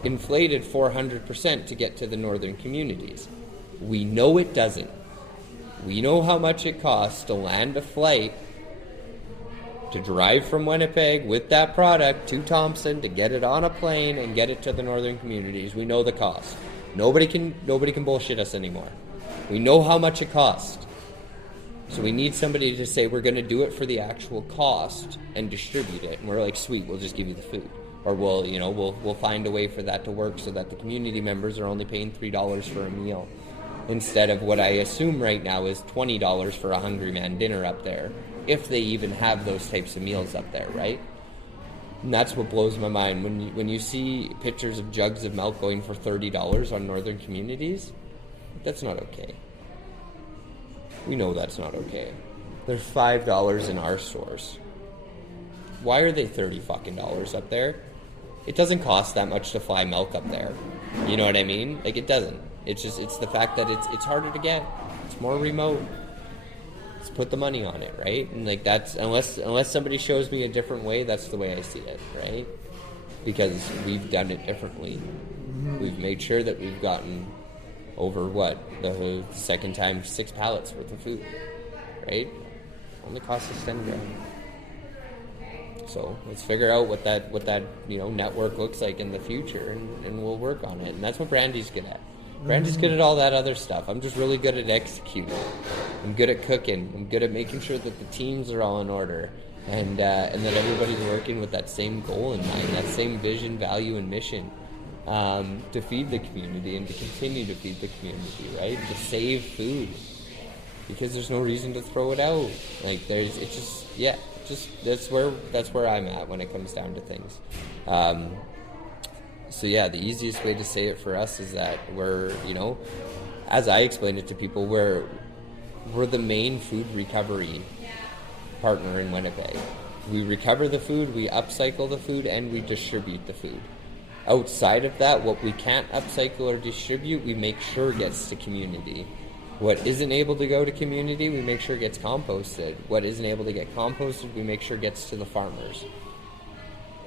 inflated 400% to get to the northern communities. We know it doesn't. We know how much it costs to land a flight, to drive from Winnipeg with that product to Thompson, to get it on a plane and get it to the northern communities. We know the cost. Nobody can bullshit us anymore. We know how much it costs. So we need somebody to say we're going to do it for the actual cost and distribute it. And we're like, sweet, we'll just give you the food. Or we'll find a way for that to work so that the community members are only paying $3 for a meal, instead of what I assume right now is $20 for a hungry man dinner up there, if they even have those types of meals up there, right? And that's what blows my mind. When you see pictures of jugs of milk going for $30 on northern communities, that's not okay. We know that's not okay. They're $5 in our stores. Why are they $30 up there? It doesn't cost that much to fly milk up there. You know what I mean? Like, it doesn't. It's the fact that it's harder to get. It's more remote. Let's put the money on it, right? And like, that's unless somebody shows me a different way, that's the way I see it, right? Because we've done it differently. We've made sure that we've gotten over the second time 6 pallets worth of food, right? Only cost us $10,000. So let's figure out what that network looks like in the future, and we'll work on it. And that's what Brandy's good at. Brandy's good at all that other stuff. I'm just really good at executing. I'm good at cooking. I'm good at making sure that the teams are all in order, and that everybody's working with that same goal in mind, that same vision, value, and mission, to feed the community and to continue to feed the community, right? To save food, because there's no reason to throw it out. Like, that's where I'm at when it comes down to things. So yeah, the easiest way to say it for us is that we're, as I explain it to people, we're the main food recovery partner in Winnipeg. We recover the food, we upcycle the food, and we distribute the food. Outside of that, what we can't upcycle or distribute, we make sure gets to community. What isn't able to go to community, we make sure gets composted. What isn't able to get composted, we make sure gets to the farmers.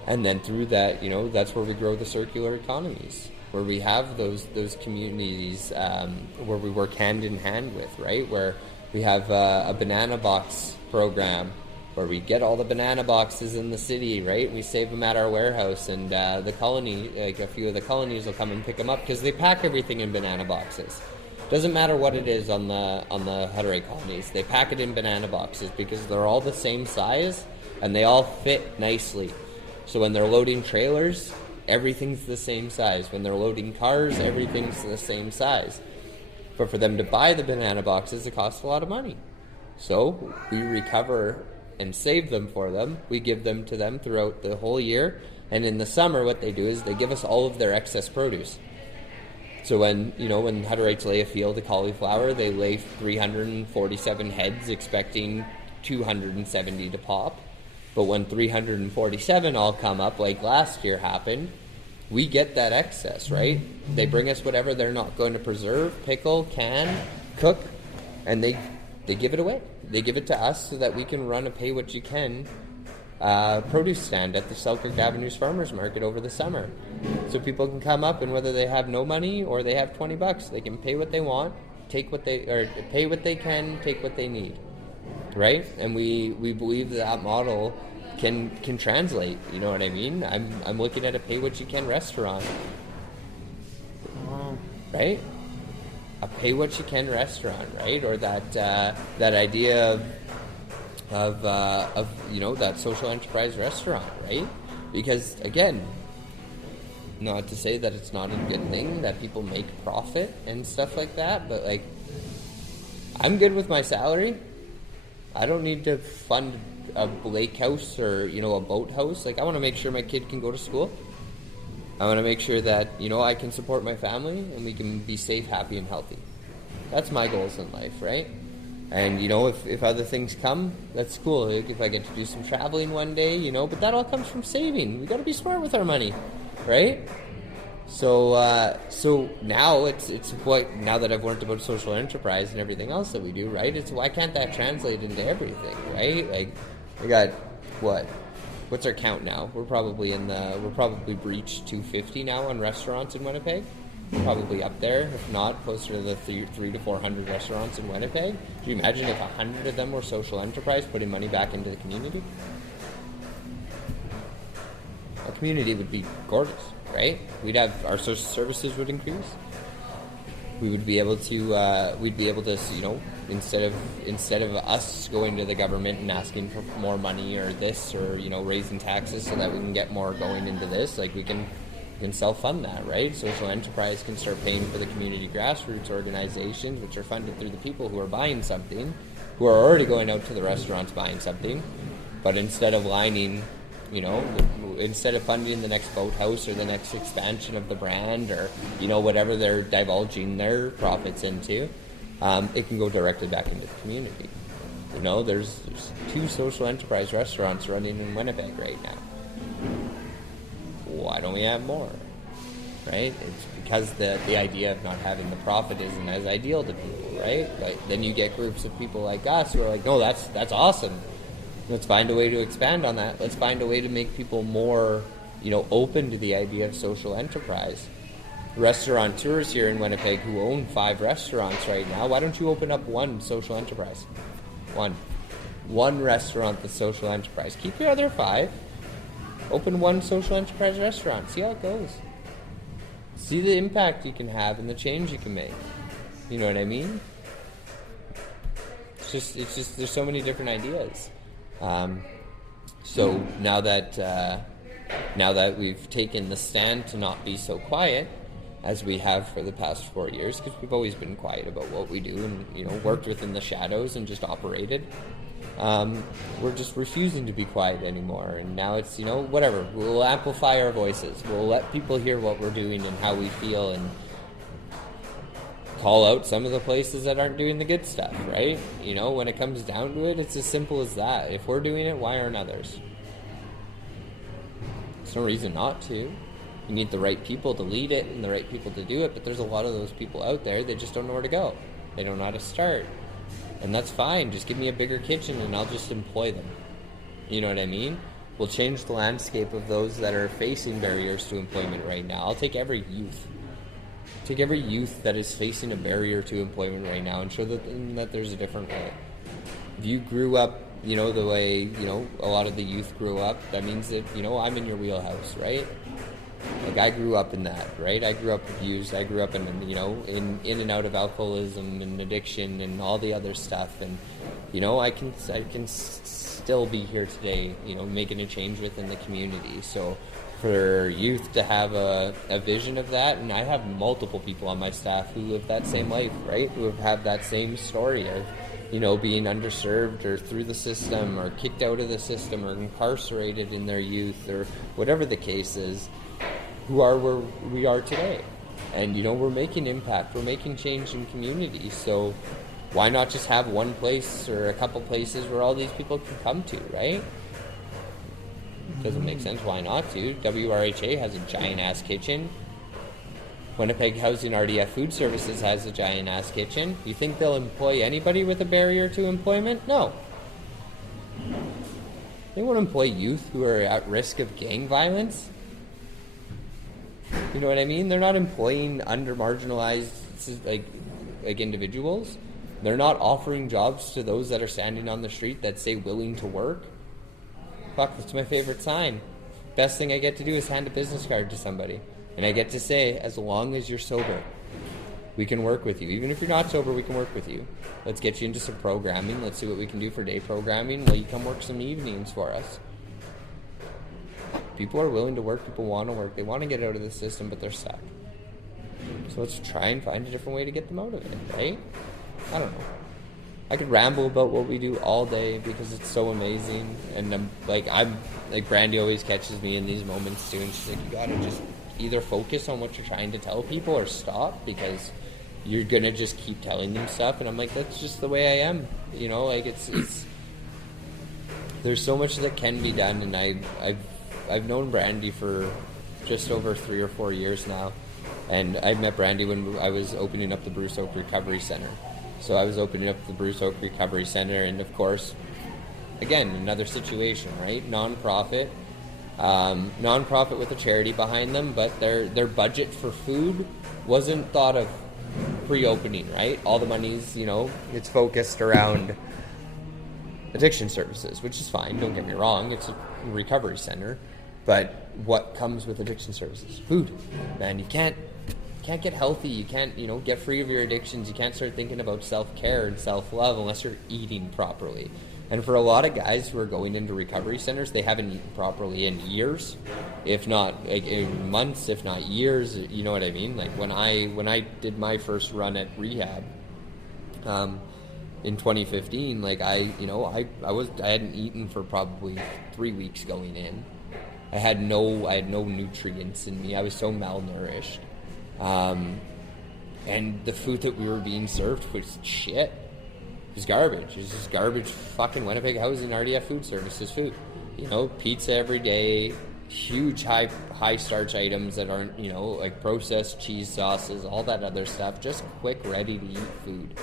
And then through that, that's where we grow the circular economies, where we have those communities where we work hand in hand with, right? Where we have a banana box program where we get all the banana boxes in the city, right? We save them at our warehouse, and the colony, like a few of the colonies will come and pick them up because they pack everything in banana boxes. Doesn't matter what it is on the Hutterite colonies. They pack it in banana boxes because they're all the same size and they all fit nicely. So when they're loading trailers, everything's the same size. When they're loading cars, everything's the same size. But for them to buy the banana boxes, it costs a lot of money. So we recover and save them for them. We give them to them throughout the whole year. And in the summer, what they do is they give us all of their excess produce. So when Hutterites lay a field of cauliflower, they lay 347 heads expecting 270 to pop. But when 347 all come up, like last year happened, we get that excess, right? They bring us whatever they're not going to preserve, pickle, can, cook, and they give it away. They give it to us so that we can run a pay-what-you-can produce stand at the Selkirk Avenues Farmers Market over the summer. So people can come up, and whether they have no money or they have $20, they can pay what they want, pay what they can, take what they need. Right? And we believe that model can translate. You know what I mean? I'm looking at a pay-what-you-can restaurant. Right? A pay-what-you-can restaurant, right? Or that idea of that social enterprise restaurant, right? Because, again, not to say that it's not a good thing that people make profit and stuff like that, but, like, I'm good with my salary. I don't need to fund a lake house or, a boathouse. Like, I want to make sure my kid can go to school. I want to make sure that, I can support my family and we can be safe, happy, and healthy. That's my goals in life, right? And, if other things come, that's cool. Like, if I get to do some traveling one day, but that all comes from saving. We got to be smart with our money, right? So now now that I've learned about social enterprise and everything else that we do, right? It's why can't that translate into everything, right? Like, I got what's our count now? We're probably breached 250 now on restaurants in Winnipeg. Probably up there, if not closer to the 300 to 400 restaurants in Winnipeg. Do you imagine if 100 of them were social enterprise, putting money back into the community? Our community would be gorgeous, right? We'd have our social services would increase. We would be able to, instead of us going to the government and asking for more money or this or raising taxes so that we can get more going into this, like we can self-fund that, right? Social enterprise can start paying for the community grassroots organizations, which are funded through the people who are buying something, who are already going out to the restaurants buying something, but instead of instead of funding the next boathouse or the next expansion of the brand or, whatever they're divulging their profits into, it can go directly back into the community. There's 2 social enterprise restaurants running in Winnipeg right now. Why don't we have more? Right? It's because the idea of not having the profit isn't as ideal to people, right? But then you get groups of people like us who are like, no, that's awesome. Let's find a way to expand on that. Let's find a way to make people more, open to the idea of social enterprise. Restaurateurs here in Winnipeg who own 5 restaurants right now, why don't you open up one social enterprise? One restaurant that's social enterprise. Keep your other 5. Open one social enterprise restaurant. See how it goes. See the impact you can have and the change you can make. You know what I mean? It's just there's so many different ideas. So now that we've taken the stand to not be so quiet as we have for the past 4 years, because we've always been quiet about what we do and worked within the shadows and just operated. We're just refusing to be quiet anymore, and now it's whatever. We'll amplify our voices. We'll let people hear what we're doing and how we feel, and call out some of the places that aren't doing the good stuff, right? When it comes down to it, it's as simple as that. If we're doing it, why aren't others? There's no reason not to. You need the right people to lead it and the right people to do it, but there's a lot of those people out there that just don't know where to go. They don't know how to start. And that's fine. Just give me a bigger kitchen and I'll just employ them. You know what I mean? We'll change the landscape of those that are facing barriers to employment right now. I'll take every youth. Take every youth that is facing a barrier to employment right now and show them that there's a different way. If you grew up, the way, a lot of the youth grew up, that means that, I'm in your wheelhouse, right? Like, I grew up in that, right? I grew up abused. I grew up in and out of alcoholism and addiction and all the other stuff. And, I can still be here today, making a change within the community. So for youth to have a vision of that, and I have multiple people on my staff who live that same life, right? Who have had that same story of, being underserved or through the system or kicked out of the system or incarcerated in their youth or whatever the case is, who are where we are today. And, we're making impact. We're making change in communities. So why not just have one place or a couple places where all these people can come to, right? Doesn't make sense. Why not to? WRHA has a giant-ass kitchen. Winnipeg Housing RDF Food Services has a giant-ass kitchen. You think they'll employ anybody with a barrier to employment? No. They won't employ youth who are at risk of gang violence. You know what I mean? They're not employing under-marginalized like individuals. They're not offering jobs to those that are standing on the street that say willing to work. Fuck, that's my favorite sign. Best thing I get to do is hand a business card to somebody. And I get to say, as long as you're sober, we can work with you. Even if you're not sober, we can work with you. Let's get you into some programming. Let's see what we can do for day programming. Will you come work some evenings for us? People are willing to work. People want to work. They want to get out of the system, but they're stuck. So let's try and find a different way to get them out of it, right? I don't know. I could ramble about what we do all day because it's so amazing. And I'm like Brandy always catches me in these moments too, and she's like, you gotta just either focus on what you're trying to tell people or stop, because you're gonna just keep telling them stuff. And I'm like, that's just the way I am, it's there's so much that can be done. And I've known Brandy for just over 3 or 4 years now, and I met Brandy when I was opening up the Bruce Oak Recovery Center. So I was opening up the Bruce Oak Recovery Center, and of course, again, another situation, right? Non-profit, nonprofit with a charity behind them, but their budget for food wasn't thought of pre-opening, right? All the money's, it's focused around addiction services, which is fine, don't get me wrong, it's a recovery center, but what comes with addiction services? Food. Man, you can't get healthy, you can't, get free of your addictions, you can't start thinking about self-care and self-love unless you're eating properly. And for a lot of guys who are going into recovery centers, they haven't eaten properly in years, if not in months, if not years. You know what I mean? Like when I did my first run at rehab in 2015, like I hadn't eaten for probably 3 weeks going in. I had no nutrients in me. I was so malnourished, and the food that we were being served was shit. It was garbage. It was just garbage fucking Winnipeg Housing RDF Food Services food. Pizza every day, huge high starch items that aren't, like processed cheese sauces, all that other stuff, just quick, ready to eat food.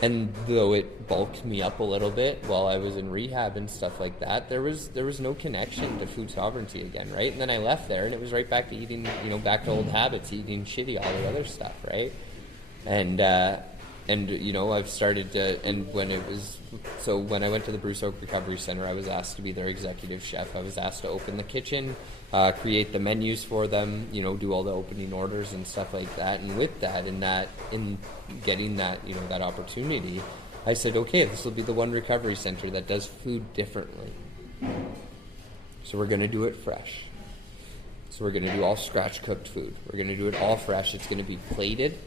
And though it bulked me up a little bit while I was in rehab and stuff like that, there was no connection to food sovereignty again, right? And then I left there and it was right back to eating, back to old habits, eating shitty, all the other stuff, right? And I've started to, and when I went to the Bruce Oak Recovery Center, I was asked to be their executive chef. I was asked to open the kitchen, create the menus for them, do all the opening orders and stuff like that. And with that, in getting that, that opportunity, I said, okay, this will be the one recovery center that does food differently. So we're going to do it fresh. So we're going to do all scratch cooked food. We're going to do it all fresh. It's going to be plated.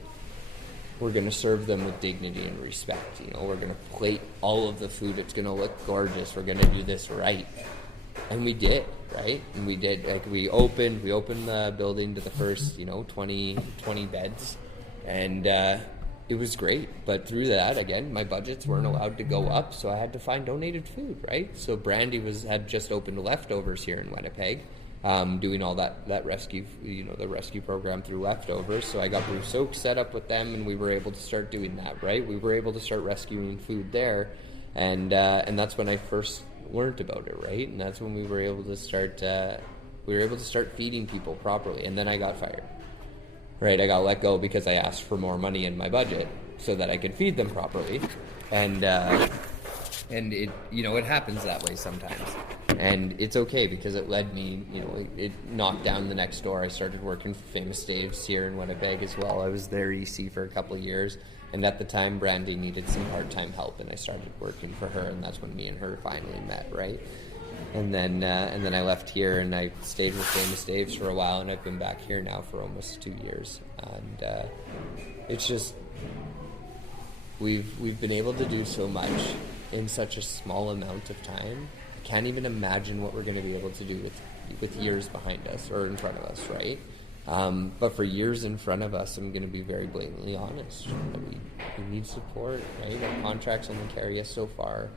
We're going to serve them with dignity and respect. We're going to plate all of the food. It's going to look gorgeous. We're going to do this right. And we did, right? And we did. Like we opened the building to the first, 20 beds. And it was great. But through that, again, my budgets weren't allowed to go up, so I had to find donated food, right? So Brandy had just opened Leftovers here in Winnipeg. Doing all that rescue, the rescue program through Leftovers. So I got Bruce Oak set up with them, and we were able to start doing that, right? We were able to start rescuing food there, and that's when I first learned about it, right? And that's when we were able to start feeding people properly. And then I got fired, right? I got let go because I asked for more money in my budget so that I could feed them properly, and it it happens that way sometimes. And it's okay because it led me, it knocked down the next door. I started working for Famous Dave's here in Winnipeg as well. I was their EC for a couple of years. And at the time, Brandy needed some part-time help, and I started working for her, and that's when me and her finally met, right? And then I left here, and I stayed with Famous Dave's for a while, and I've been back here now for almost 2 years. And it's just, we've been able to do so much in such a small amount of time. Can't even imagine what we're going to be able to do with years behind us or in front of us, right? But for years in front of us, I'm going to be very blatantly honest. We need support, right? Our contracts only carry us so far.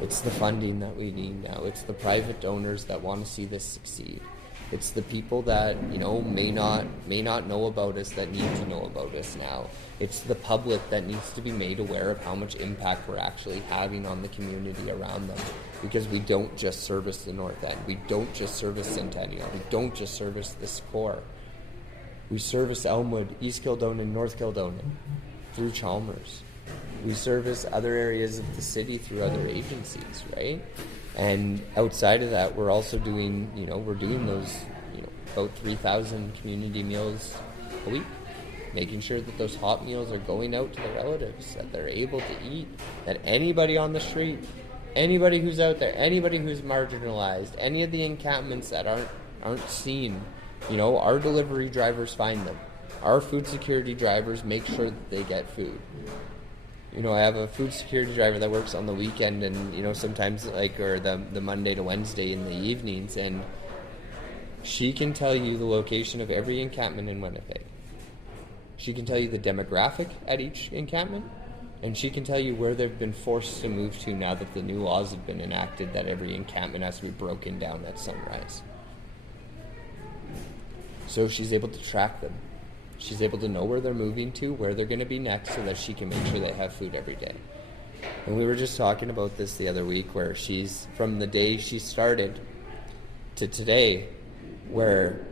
It's the funding that we need now. It's the private donors that want to see this succeed. It's the people that may not know about us that need to know about us now. It's the public that needs to be made aware of how much impact we're actually having on the community around them. Because we don't just service the North End. We don't just service Centennial. We don't just service this core. We service Elmwood, East Kildonan, North Kildonan through Chalmers. We service other areas of the city through other agencies, right? And outside of that, we're also doing, we're doing those, about 3,000 community meals a week, making sure that those hot meals are going out to the relatives, that they're able to eat, that anybody on the street, anybody who's out there, anybody who's marginalized, any of the encampments that aren't seen, our delivery drivers find them. Our food security drivers make sure that they get food. I have a food security driver that works on the weekend and, sometimes or the Monday to Wednesday in the evenings, and she can tell you the location of every encampment in Winnipeg. She can tell you the demographic at each encampment, and she can tell you where they've been forced to move to now that the new laws have been enacted that every encampment has to be broken down at sunrise. So she's able to track them. She's able to know where they're moving to, where they're going to be next, so that she can make sure they have food every day. And we were just talking about this the other week, where from the day she started to today, where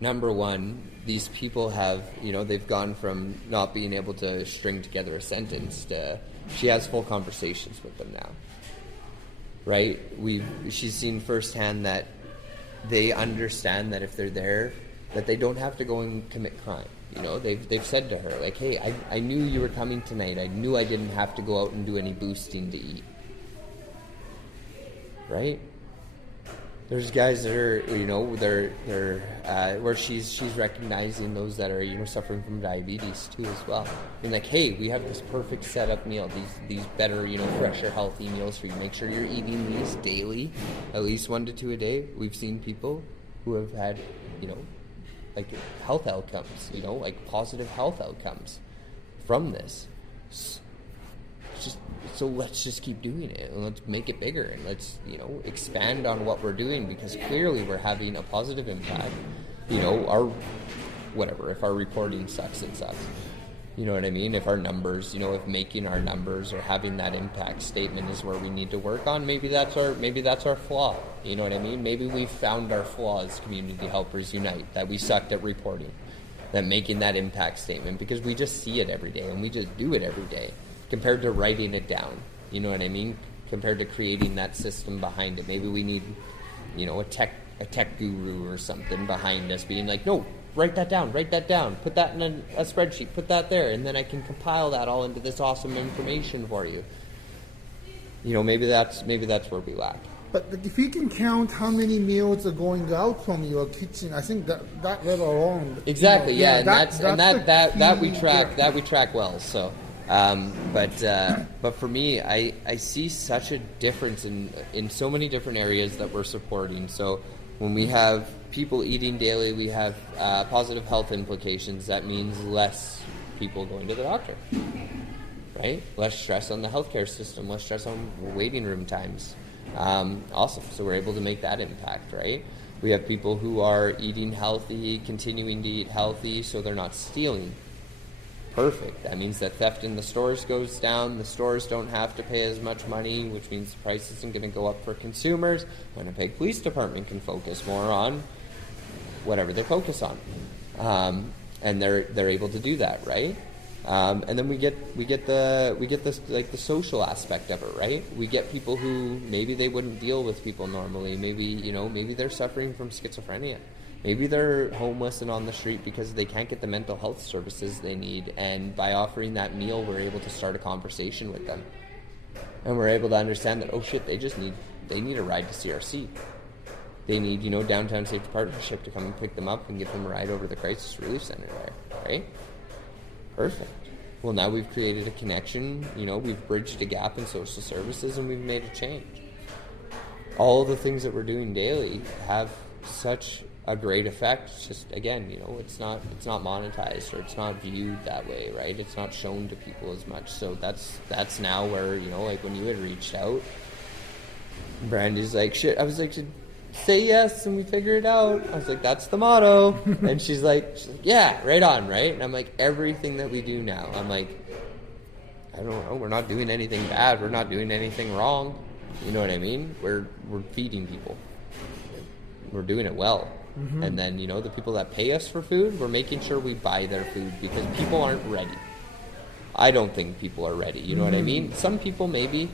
number one, these people have, they've gone from not being able to string together a sentence to she has full conversations with them now, right? She's seen firsthand that they understand that if they're there, that they don't have to go and commit crime. They've said to her, like, hey, I knew you were coming tonight. I knew I didn't have to go out and do any boosting to eat. Right? There's guys that are, they're where she's recognizing those that are, suffering from diabetes too as well. And like, hey, we have this perfect setup meal, these better, fresher, healthy meals for you. Make sure you're eating these daily, at least 1 to 2 a day. We've seen people who have had, like health outcomes, like positive health outcomes from this. So let's just keep doing it, and let's make it bigger, and let's, expand on what we're doing, because clearly we're having a positive impact. If our reporting sucks, it sucks. You know what I mean? If our numbers, if making our numbers or having that impact statement is where we need to work on, maybe that's our flaw. You know what I mean? Maybe we found our flaw as Community Helpers Unite, that we sucked at reporting, that making that impact statement, because we just see it every day and we just do it every day, compared to writing it down. You know what I mean? Compared to creating that system behind it. Maybe we need, a tech guru or something behind us being like, no, write that down, put that in a spreadsheet, put that there, and then I can compile that all into this awesome information for you. Maybe that's where we lack. But if you can count how many meals are going out from your kitchen, I think that let alone. Exactly, yeah, that we track well. So, but for me, I see such a difference in so many different areas that we're supporting. So when we have people eating daily, we have positive health implications. That means less people going to the doctor, right? Less stress on the healthcare system, less stress on waiting room times. Awesome. So we're able to make that impact, right? We have people who are eating healthy, continuing to eat healthy, so they're not stealing. Perfect. That means that theft in the stores goes down. The stores don't have to pay as much money, which means the price isn't going to go up for consumers. Winnipeg Police Department can focus more on whatever they focus on, and they're able to do that, right? And then we get this, like, the social aspect of it, right? We get people who maybe they wouldn't deal with people normally. Maybe they're suffering from schizophrenia. Maybe they're homeless and on the street because they can't get the mental health services they need. And by offering that meal, we're able to start a conversation with them, and we're able to understand that, oh shit, they need a ride to CRC. They need, Downtown Safety Partnership to come and pick them up and give them a ride over to the Crisis Relief Center there, right? Perfect. Well, now we've created a connection, we've bridged a gap in social services, and we've made a change. All of the things that we're doing daily have such a great effect. It's just, again, it's not monetized, or it's not viewed that way, right? It's not shown to people as much. So that's now where, like when you had reached out, Brandy's like, shit, I was like, say yes and we figure it out. I was like, that's the motto. And she's like, yeah, right on, right? And I'm like, everything that we do now, I'm like, I don't know, we're not doing anything bad, we're not doing anything wrong. You know what I mean? We're feeding people. We're doing it well. Mm-hmm. And then, the people that pay us for food, we're making sure we buy their food, because people aren't ready. I don't think people are ready. You know what I mean? Some people maybe.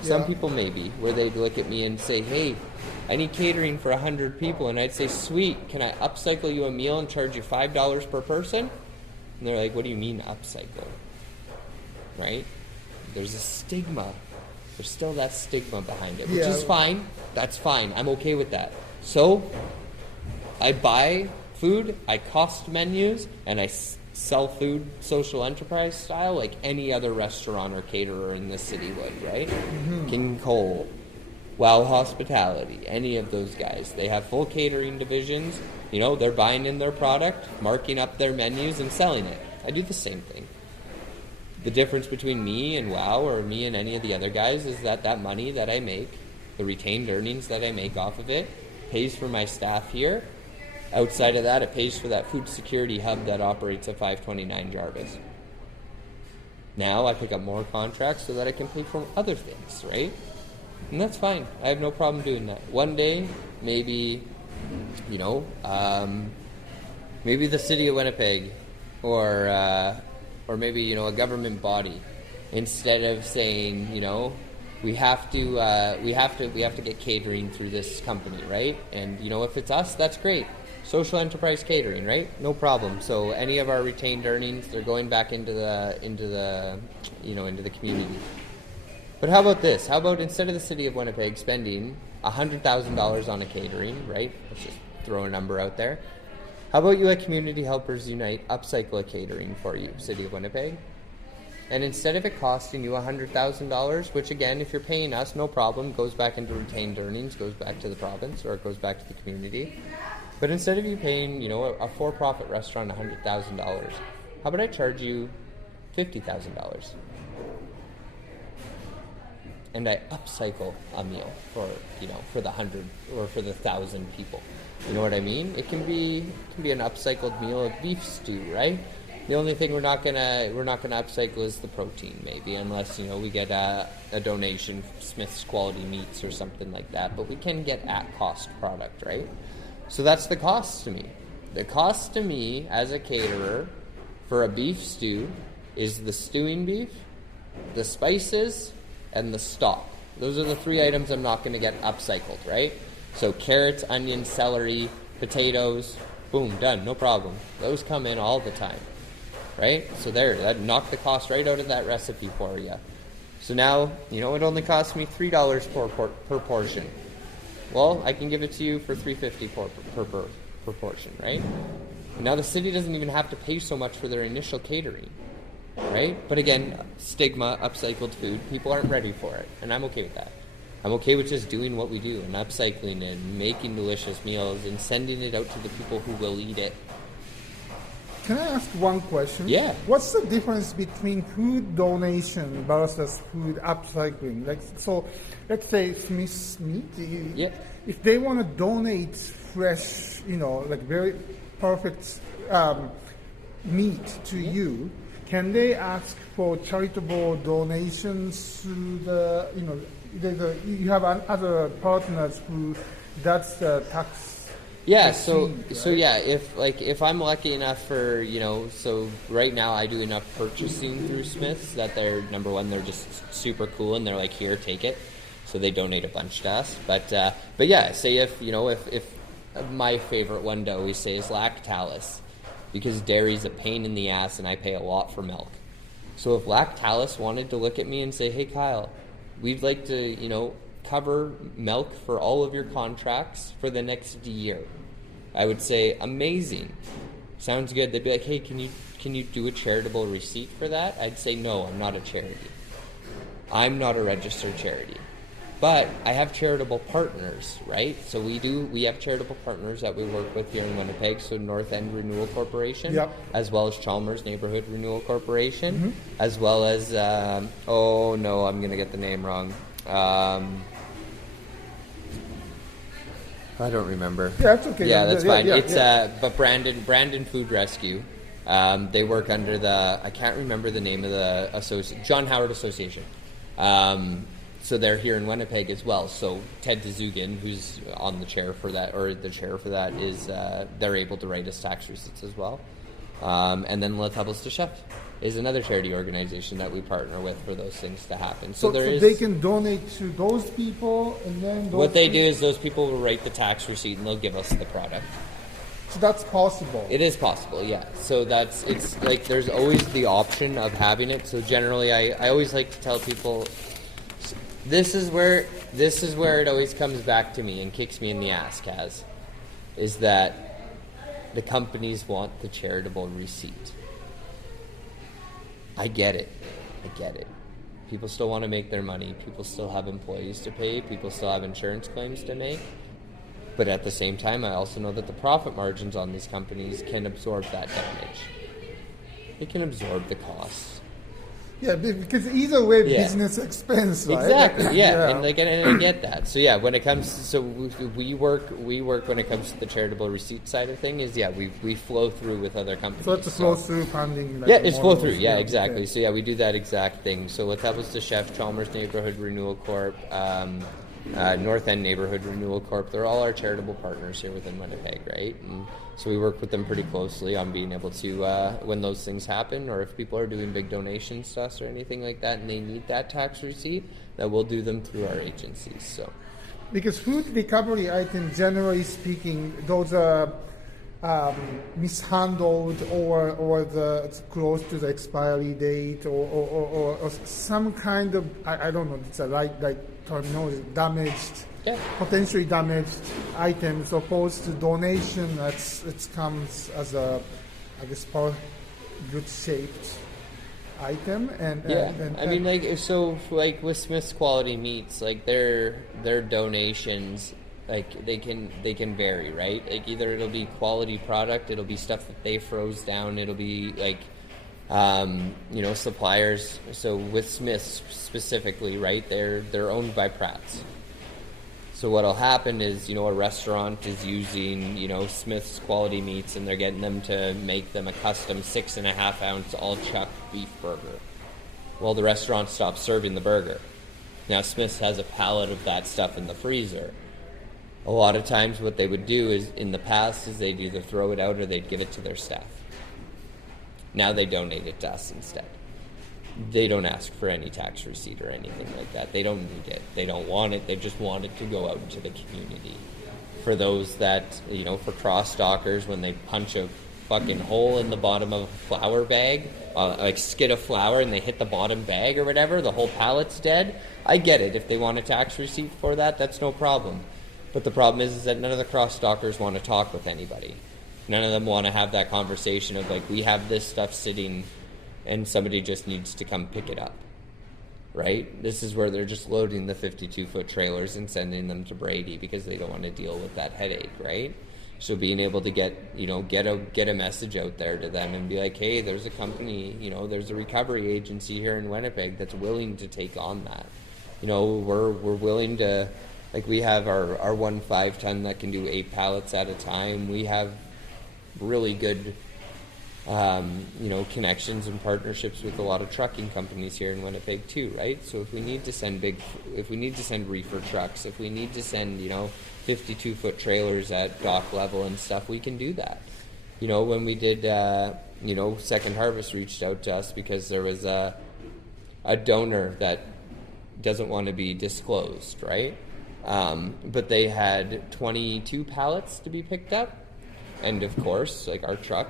Some people maybe, where they'd look at me and say, hey, I need catering for 100 people. And I'd say, sweet, can I upcycle you a meal and charge you $5 per person? And they're like, what do you mean upcycle? Right? There's a stigma. There's still that stigma behind it, which is fine. That's fine. I'm okay with that. So I buy food, I cost menus, and I sell food social enterprise style like any other restaurant or caterer in this city would, right? Mm-hmm. King Cole, Wow Hospitality, any of those guys. They have full catering divisions. They're buying in their product, marking up their menus, and selling it. I do the same thing. The difference between me and Wow, or me and any of the other guys, is that money that I make, the retained earnings that I make off of it, pays for my staff here. Outside of that, it pays for that food security hub that operates at 529 Jarvis. Now I pick up more contracts so that I can pay for other things, right? And that's fine. I have no problem doing that. One day, maybe, you know, maybe the city of Winnipeg, or maybe, you know, a government body, instead of saying, you know, we have to get catering through this company, right? And you know, if it's us, that's great. Social enterprise catering, right? No problem. So any of our retained earnings, they're going back into the community. But how about this? How about instead of the city of Winnipeg spending $100,000 on a catering, right? Let's just throw a number out there. How about you at Community Helpers Unite upcycle a catering for you, city of Winnipeg? And instead of it costing you $100,000, which again, if you're paying us, no problem, goes back into retained earnings, goes back to the province, or it goes back to the community. But instead of you paying, you know, a for-profit restaurant $100,000, how about I charge you $50,000? And I upcycle a meal for, you know, for the 100 or for the 1,000 people. You know what I mean? It can be an upcycled meal of beef stew, right? The only thing we're not gonna upcycle is the protein, maybe, unless, you know, we get a donation from Smith's Quality Meats or something like that. But we can get at cost product, right? So that's the cost to me. The cost to me as a caterer for a beef stew is the stewing beef, the spices, and the stock. Those are the 3 items I'm not going to get upcycled, right? So carrots, onions, celery, potatoes, boom, done, no problem. Those come in all the time, right? So there, that knocked the cost right out of that recipe for you. So now, you know, it only costs me $3 per portion. Well, I can give it to you for $3.50 per portion, right? And now the city doesn't even have to pay so much for their initial catering, right? But again, stigma, upcycled food, people aren't ready for it, and I'm okay with that. I'm okay with just doing what we do and upcycling it and making delicious meals and sending it out to the people who will eat it. Can I ask one question? Yeah. What's the difference between food donation versus food upcycling? Like, so, let's say Smith's Meat. Yeah. If they want to donate fresh, you know, like very perfect meat to you, can they ask for charitable donations through the, you know, you have other partners who that's the tax. Yeah, received, so right? yeah, if I'm lucky enough for, you know, so right now I do enough purchasing through Smiths that they're, number one, they're just super cool and they're like, here, take it. So they donate a bunch to us. But yeah, say if, you know, if my favorite one to always say is Lactalis, because dairy's a pain in the ass and I pay a lot for milk. So if Lactalis wanted to look at me and say, hey Kyle, we'd like to, you know, cover milk for all of your contracts for the next year, I would say, amazing. Sounds good. They'd be like, hey, can you do a charitable receipt for that? I'd say, no, I'm not a charity. I'm not a registered charity. But I have charitable partners, right? So we have charitable partners that we work with here in Winnipeg, so North End Renewal Corporation, Yep. as well as Chalmers Neighborhood Renewal Corporation, as well as, oh no, I'm going to get the name wrong. I don't remember. Yeah, that's okay. Yeah, that's fine. It's yeah. but Brandon Food Rescue. They work under the, I can't remember the name of the John Howard Association. So they're here in Winnipeg as well. So Ted DeZugan, who's on the chair for that, or the chair for that, is they're able to write us tax receipts as well. And then La Tables de Chef is another charity organization that we partner with for those things to happen. So they can donate to those people, and then what they do is those people will write the tax receipt and they'll give us the product. So that's possible. It is possible, yeah. So it's like there's always the option of having it. So generally, I always like to tell people, this is where it always comes back to me and kicks me in the ass, Kaz, is that the companies want the charitable receipt. I get it. People still want to make their money. People still have employees to pay. People still have insurance claims to make. But at the same time, I also know that the profit margins on these companies can absorb that damage. It can absorb the costs. Yeah, because either way, Yeah. business expense, right? Exactly. Yeah, and I get that. So yeah, when it comes, we work when it comes to the charitable receipt side of thing. Is we flow through with other companies. So it's a flow through funding. Like Yeah, it's flow models. through. Yeah, exactly. Okay. So yeah, we do that exact thing. So what that was the Chef Chalmers Neighborhood Renewal Corp, North End Neighborhood Renewal Corp. They're all our charitable partners here within Winnipeg, right? And so we work with them pretty closely on being able to, when those things happen, or if people are doing big donations to us or anything like that, and they need that tax receipt, that we'll do them through our agencies. So, Because food recovery items, generally speaking, those are mishandled or it's close to the expiry date or some kind of I don't know. It's a right terminology, damaged. yeah. Potentially damaged items opposed to donation it comes as a I guess good shaped item and I mean, like with Smith's Quality Meats, like their donations, like they can vary, right? Like either it'll be quality product, it'll be stuff that they froze down, it'll be like suppliers. So with Smith's specifically, right, they're owned by Pratt's. So what'll happen is, a restaurant is using, Smith's Quality Meats, and they're getting them to make them a custom 6.5 ounce all chuck beef burger. Well, the restaurant stops serving the burger. Now Smith's has a pallet of that stuff in the freezer. A lot of times what they would do is, in the past, is they'd either throw it out or they'd give it to their staff. Now they donate it to us instead. They don't ask for any tax receipt or anything like that. They don't need it. They don't want it. They just want it to go out to the community. For those that, for cross-stalkers, when they punch a fucking hole in the bottom of a flour bag, like skid of flour, and they hit the bottom bag or whatever, the whole pallet's dead. I get it. If they want a tax receipt for that, that's no problem. But the problem is that none of the cross-stalkers want to talk with anybody. None of them want to have that conversation of, like, we have this stuff sitting and somebody just needs to come pick it up, right? This is where they're just loading the 52-foot trailers and sending them to Brady because they don't want to deal with that headache, right? So being able to get a message out there to them and be like, hey, there's a company, there's a recovery agency here in Winnipeg that's willing to take on that. We're willing to, like, we have our 1 5-ton that can do 8 pallets at a time. We have really good connections and partnerships with a lot of trucking companies here in Winnipeg too, right? So if we need to send reefer trucks, if we need to send 52-foot trailers at dock level and stuff, we can do that. When we did Second Harvest reached out to us because there was a donor that doesn't want to be disclosed, right? But they had 22 pallets to be picked up. And of course, like our truck,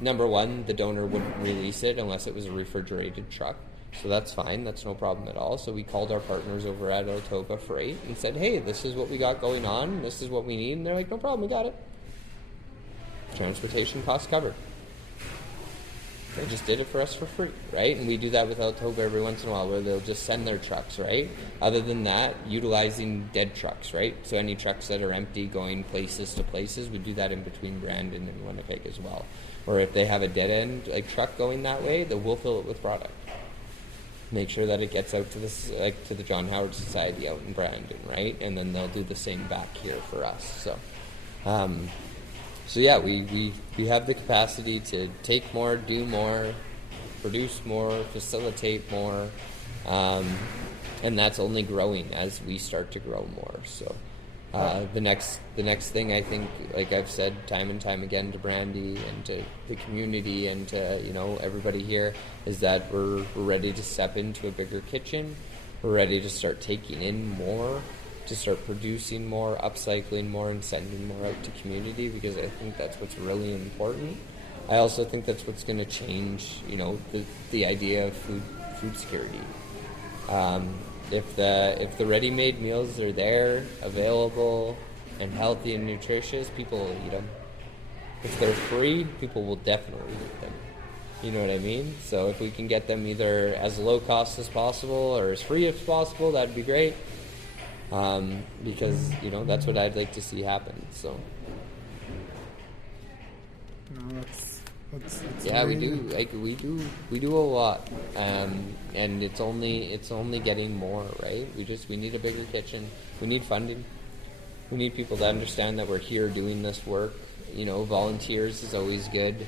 number one, the donor wouldn't release it unless it was a refrigerated truck. So that's fine. That's no problem at all. So we called our partners over at Otoba Freight and said, hey, this is what we got going on. This is what we need. And they're like, no problem. We got it. Transportation costs covered. They just did it for us for free, right? And we do that with Otoba every once in a while where they'll just send their trucks, right? Other than that, utilizing dead trucks, right? So any trucks that are empty going places to places, we do that in between Brandon and Winnipeg as well. Or if they have a dead end truck going that way, then we'll fill it with product. Make sure that it gets out to the John Howard Society out in Brandon, right? And then they'll do the same back here for us. So yeah, we have the capacity to take more, do more, produce more, facilitate more, and that's only growing as we start to grow more. So the next thing, I think, like I've said time and time again to Brandy and to the community and to everybody here, is that we're ready to step into a bigger kitchen. We're ready to start taking in more, to start producing more, upcycling more, and sending more out to community, because I think that's what's really important. I also think that's what's going to change, the idea of food security. If the ready-made meals are there, available, and healthy and nutritious, people will eat them. If they're free, people will definitely eat them. You know what I mean? So if we can get them either as low cost as possible or as free as possible, that'd be great. Because that's what I'd like to see happen. So no, It's Yeah, we amazing. do. Like we do a lot, and it's only getting more, right? We need a bigger kitchen. We need funding. We need people to understand that we're here doing this work. You know, volunteers is always good,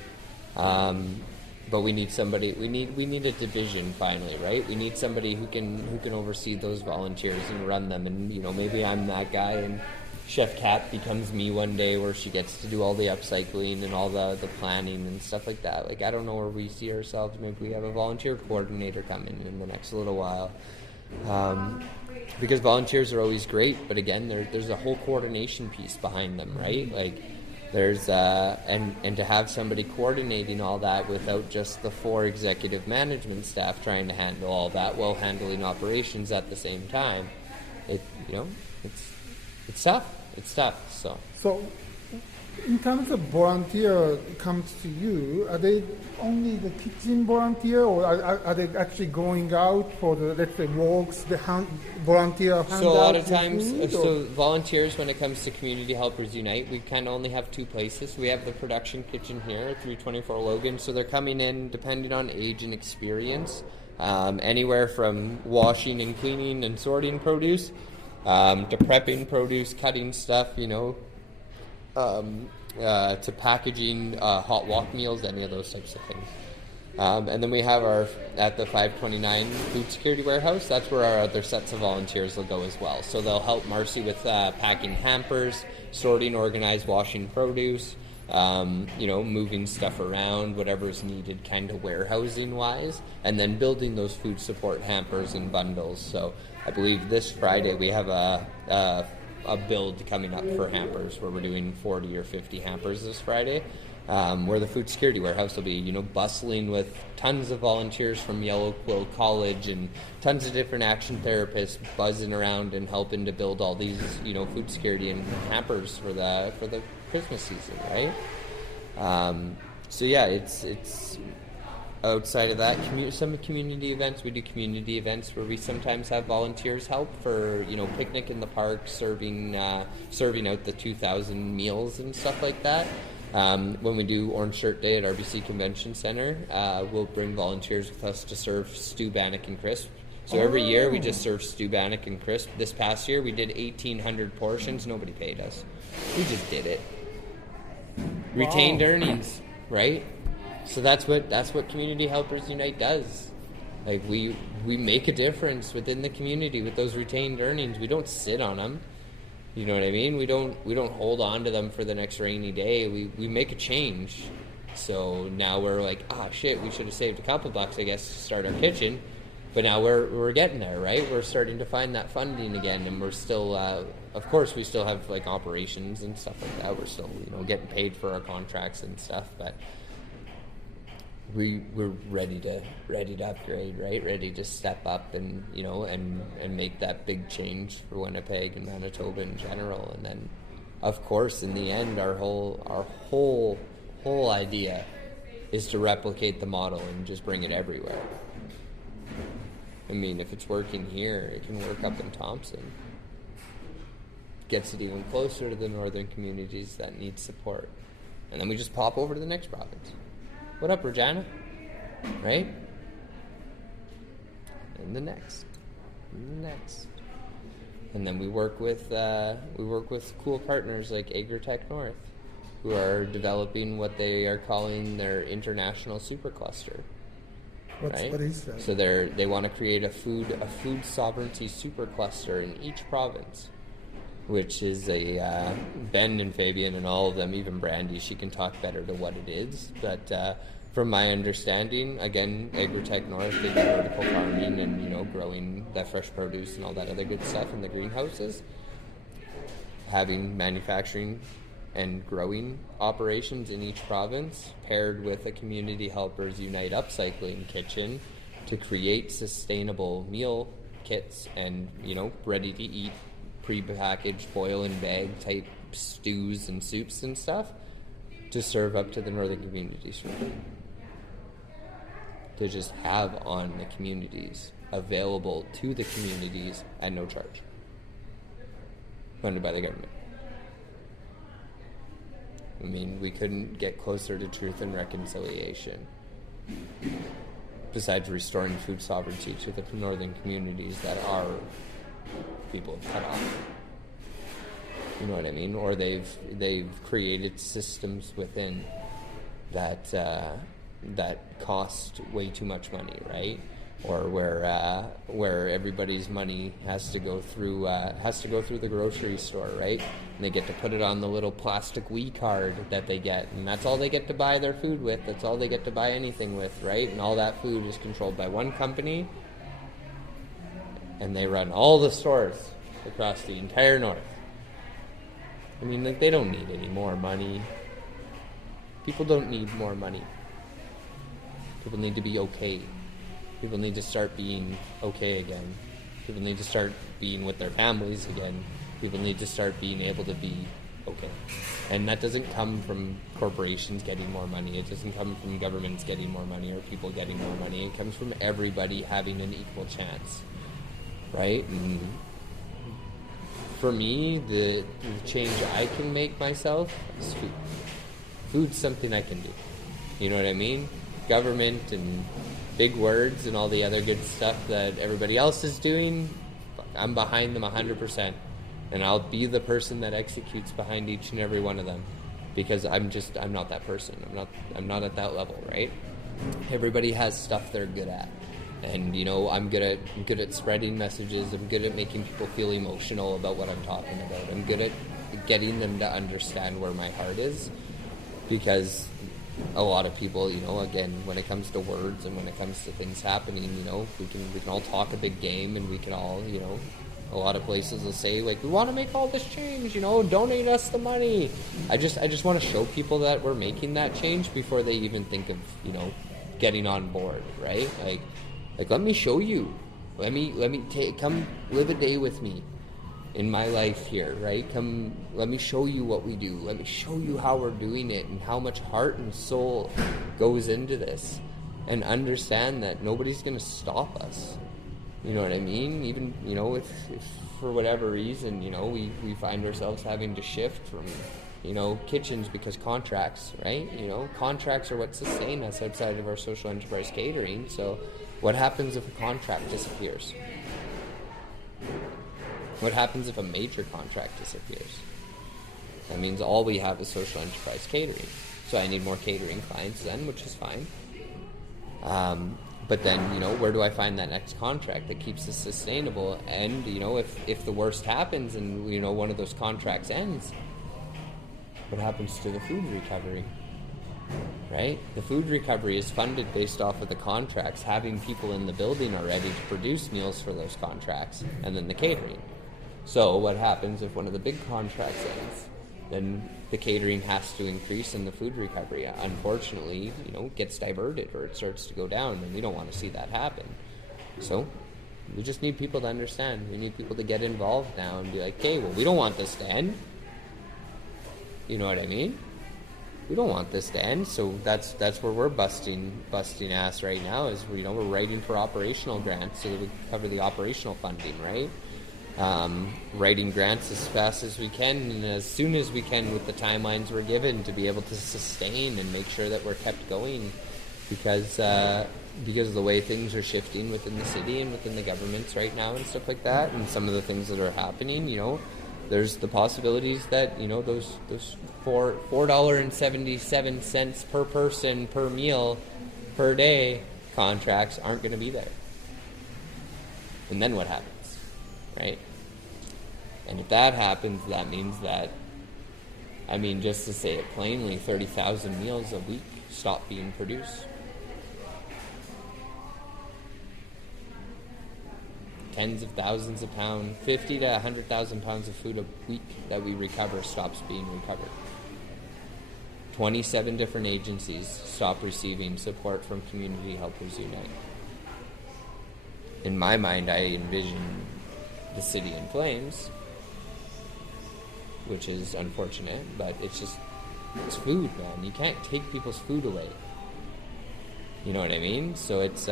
but we need somebody. We need a division finally, right? We need somebody who can oversee those volunteers and run them. And you know, maybe I'm that guy, and Chef Kat becomes me one day, where she gets to do all the upcycling and all the planning and stuff like that. Like I don't know where we see ourselves. Maybe we have a volunteer coordinator coming in the next little while. Because volunteers are always great, but again, there's a whole coordination piece behind them, right? Like there's and to have somebody coordinating all that without just the 4 executive management staff trying to handle all that while handling operations at the same time, it's tough. It's tough. So, in terms of volunteer comes to you, are they only the kitchen volunteer, or are they actually going out for the, let's say, walks, the volunteer handouts? So a lot of and times, food, so volunteers, when it comes to Community Helpers Unite, we kind of only have 2 places. We have the production kitchen here at 324 Logan, so they're coming in depending on age and experience, anywhere from washing and cleaning and sorting produce, to prepping produce, cutting stuff, you know, to packaging hot walk meals, any of those types of things. And then we have at the 529 Food Security Warehouse, that's where our other sets of volunteers will go as well. So they'll help Marcy with packing hampers, sorting, organized, washing produce, you know, moving stuff around, whatever's needed kind of warehousing wise, and then building those food support hampers and bundles. So I believe this Friday we have a build coming up for hampers where we're doing 40 or 50 hampers this Friday, where the Food Security Warehouse will be, you know, bustling with tons of volunteers from Yellow Quill College and tons of different action therapists buzzing around and helping to build all these, you know, food security and hampers for the Christmas season, right? So yeah, it's outside of that, some community events. We do community events where we sometimes have volunteers help for, you know, picnic in the park, serving out the 2,000 meals and stuff like that. When we do Orange Shirt Day at RBC Convention Center, we'll bring volunteers with us to serve stew, bannock, and crisp. So every year we just serve stew, bannock, and crisp. This past year we did 1,800 portions. Nobody paid us. We just did it. Retained earnings, right? So that's what Community Helpers Unite does. Like we make a difference within the community with those retained earnings. We don't sit on them. You know what I mean? We don't hold on to them for the next rainy day. We make a change. So now we're like, shit, we should have saved a couple bucks, I guess, to start our kitchen. But now we're getting there, right? We're starting to find that funding again, and we're still, of course, we still have like operations and stuff like that. We're still, you know, getting paid for our contracts and stuff, but we're ready to upgrade, right? Ready to step up and, you know, and make that big change for Winnipeg and Manitoba in general. And then, of course, in the end, our whole idea is to replicate the model and just bring it everywhere. I mean, if it's working here, it can work up in Thompson. Gets it even closer to the northern communities that need support. And then we just pop over to the next province. What up, Regina? Right? And the next. And then we work with cool partners like Agritech North, who are developing what they are calling their international supercluster. What is that? So they want to create a food sovereignty supercluster in each province, which is a Ben and Fabian and all of them, even Brandy, she can talk better to what it is. But from my understanding, again, Agritech North, they do vertical farming and, you know, growing that fresh produce and all that other good stuff in the greenhouses. Having manufacturing and growing operations in each province, paired with a Community Helpers Unite upcycling kitchen to create sustainable meal kits and, you know, ready to eat, pre-packaged, boil and bag type stews and soups and stuff to serve up to the northern communities for free. To just have on the communities, available to the communities at no charge. Funded by the government. I mean, we couldn't get closer to truth and reconciliation. Besides restoring food sovereignty to the northern communities that our people have cut off. You know what I mean? Or they've created systems within that that cost way too much money, right? Or where everybody's money has to go through the grocery store, right? And they get to put it on the little plastic Wii card that they get, and that's all they get to buy their food with. That's all they get to buy anything with, right? And all that food is controlled by one company, and they run all the stores across the entire north. I mean, like, they don't need any more money. People don't need more money. People need to be okay. People need to start being okay again. People need to start being with their families again. People need to start being able to be okay. And that doesn't come from corporations getting more money. It doesn't come from governments getting more money or people getting more money. It comes from everybody having an equal chance, right? And for me, the change I can make myself is food. Food's something I can do. You know what I mean? Government and big words and all the other good stuff that everybody else is doing, I'm behind them 100%. And I'll be the person that executes behind each and every one of them, because I'm not that person. I'm not at that level, right? Everybody has stuff they're good at. And, you know, I'm good at spreading messages. I'm good at making people feel emotional about what I'm talking about. I'm good at getting them to understand where my heart is, because a lot of people, you know, again, when it comes to words and when it comes to things happening, you know, we can all talk a big game, and we can all, you know, a lot of places will say, like, we want to make all this change, you know, donate us the money. I just want to show people that we're making that change before they even think of, you know, getting on board, right? Like, let me show you. Let me come live a day with me in my life here, right? Come, let me show you what we do. Let me show you how we're doing it and how much heart and soul goes into this. And understand that nobody's going to stop us. You know what I mean? Even, you know, if for whatever reason, you know, we find ourselves having to shift from, you know, kitchens because contracts, right? You know, contracts are what sustain us outside of our social enterprise catering. So what happens if a contract disappears? What happens if a major contract disappears? That means all we have is social enterprise catering. So I need more catering clients then, which is fine. But then, you know, where do I find that next contract that keeps us sustainable? And, you know, if the worst happens and, you know, one of those contracts ends, what happens to the food recovery? Right? The food recovery is funded based off of the contracts, having people in the building already to produce meals for those contracts, and then the catering. So what happens if one of the big contracts ends? Then the catering has to increase and the food recovery, unfortunately, you know, gets diverted or it starts to go down, and we don't want to see that happen. So we just need people to understand. We need people to get involved now and be like, hey, well, we don't want this to end. You know what I mean? We don't want this to end. So that's where we're busting ass right now, is, you know, we're writing for operational grants so that we can cover the operational funding, right? Writing grants as fast as we can and as soon as we can with the timelines we're given to be able to sustain and make sure that we're kept going, because of the way things are shifting within the city and within the governments right now and stuff like that, and some of the things that are happening. You know, there's the possibilities that, you know, those $4.77 per person per meal per day contracts aren't going to be there. And then what happens? Right? And if that happens, that means that, I mean, just to say it plainly, 30,000 meals a week stop being produced. Tens of thousands of pounds, 50 to 100,000 pounds of food a week that we recover stops being recovered. 27 different agencies stop receiving support from Community Helpers Unite. In my mind, I envision the city in flames, which is unfortunate, but it's food, man. You can't take people's food away. You know what I mean? So it's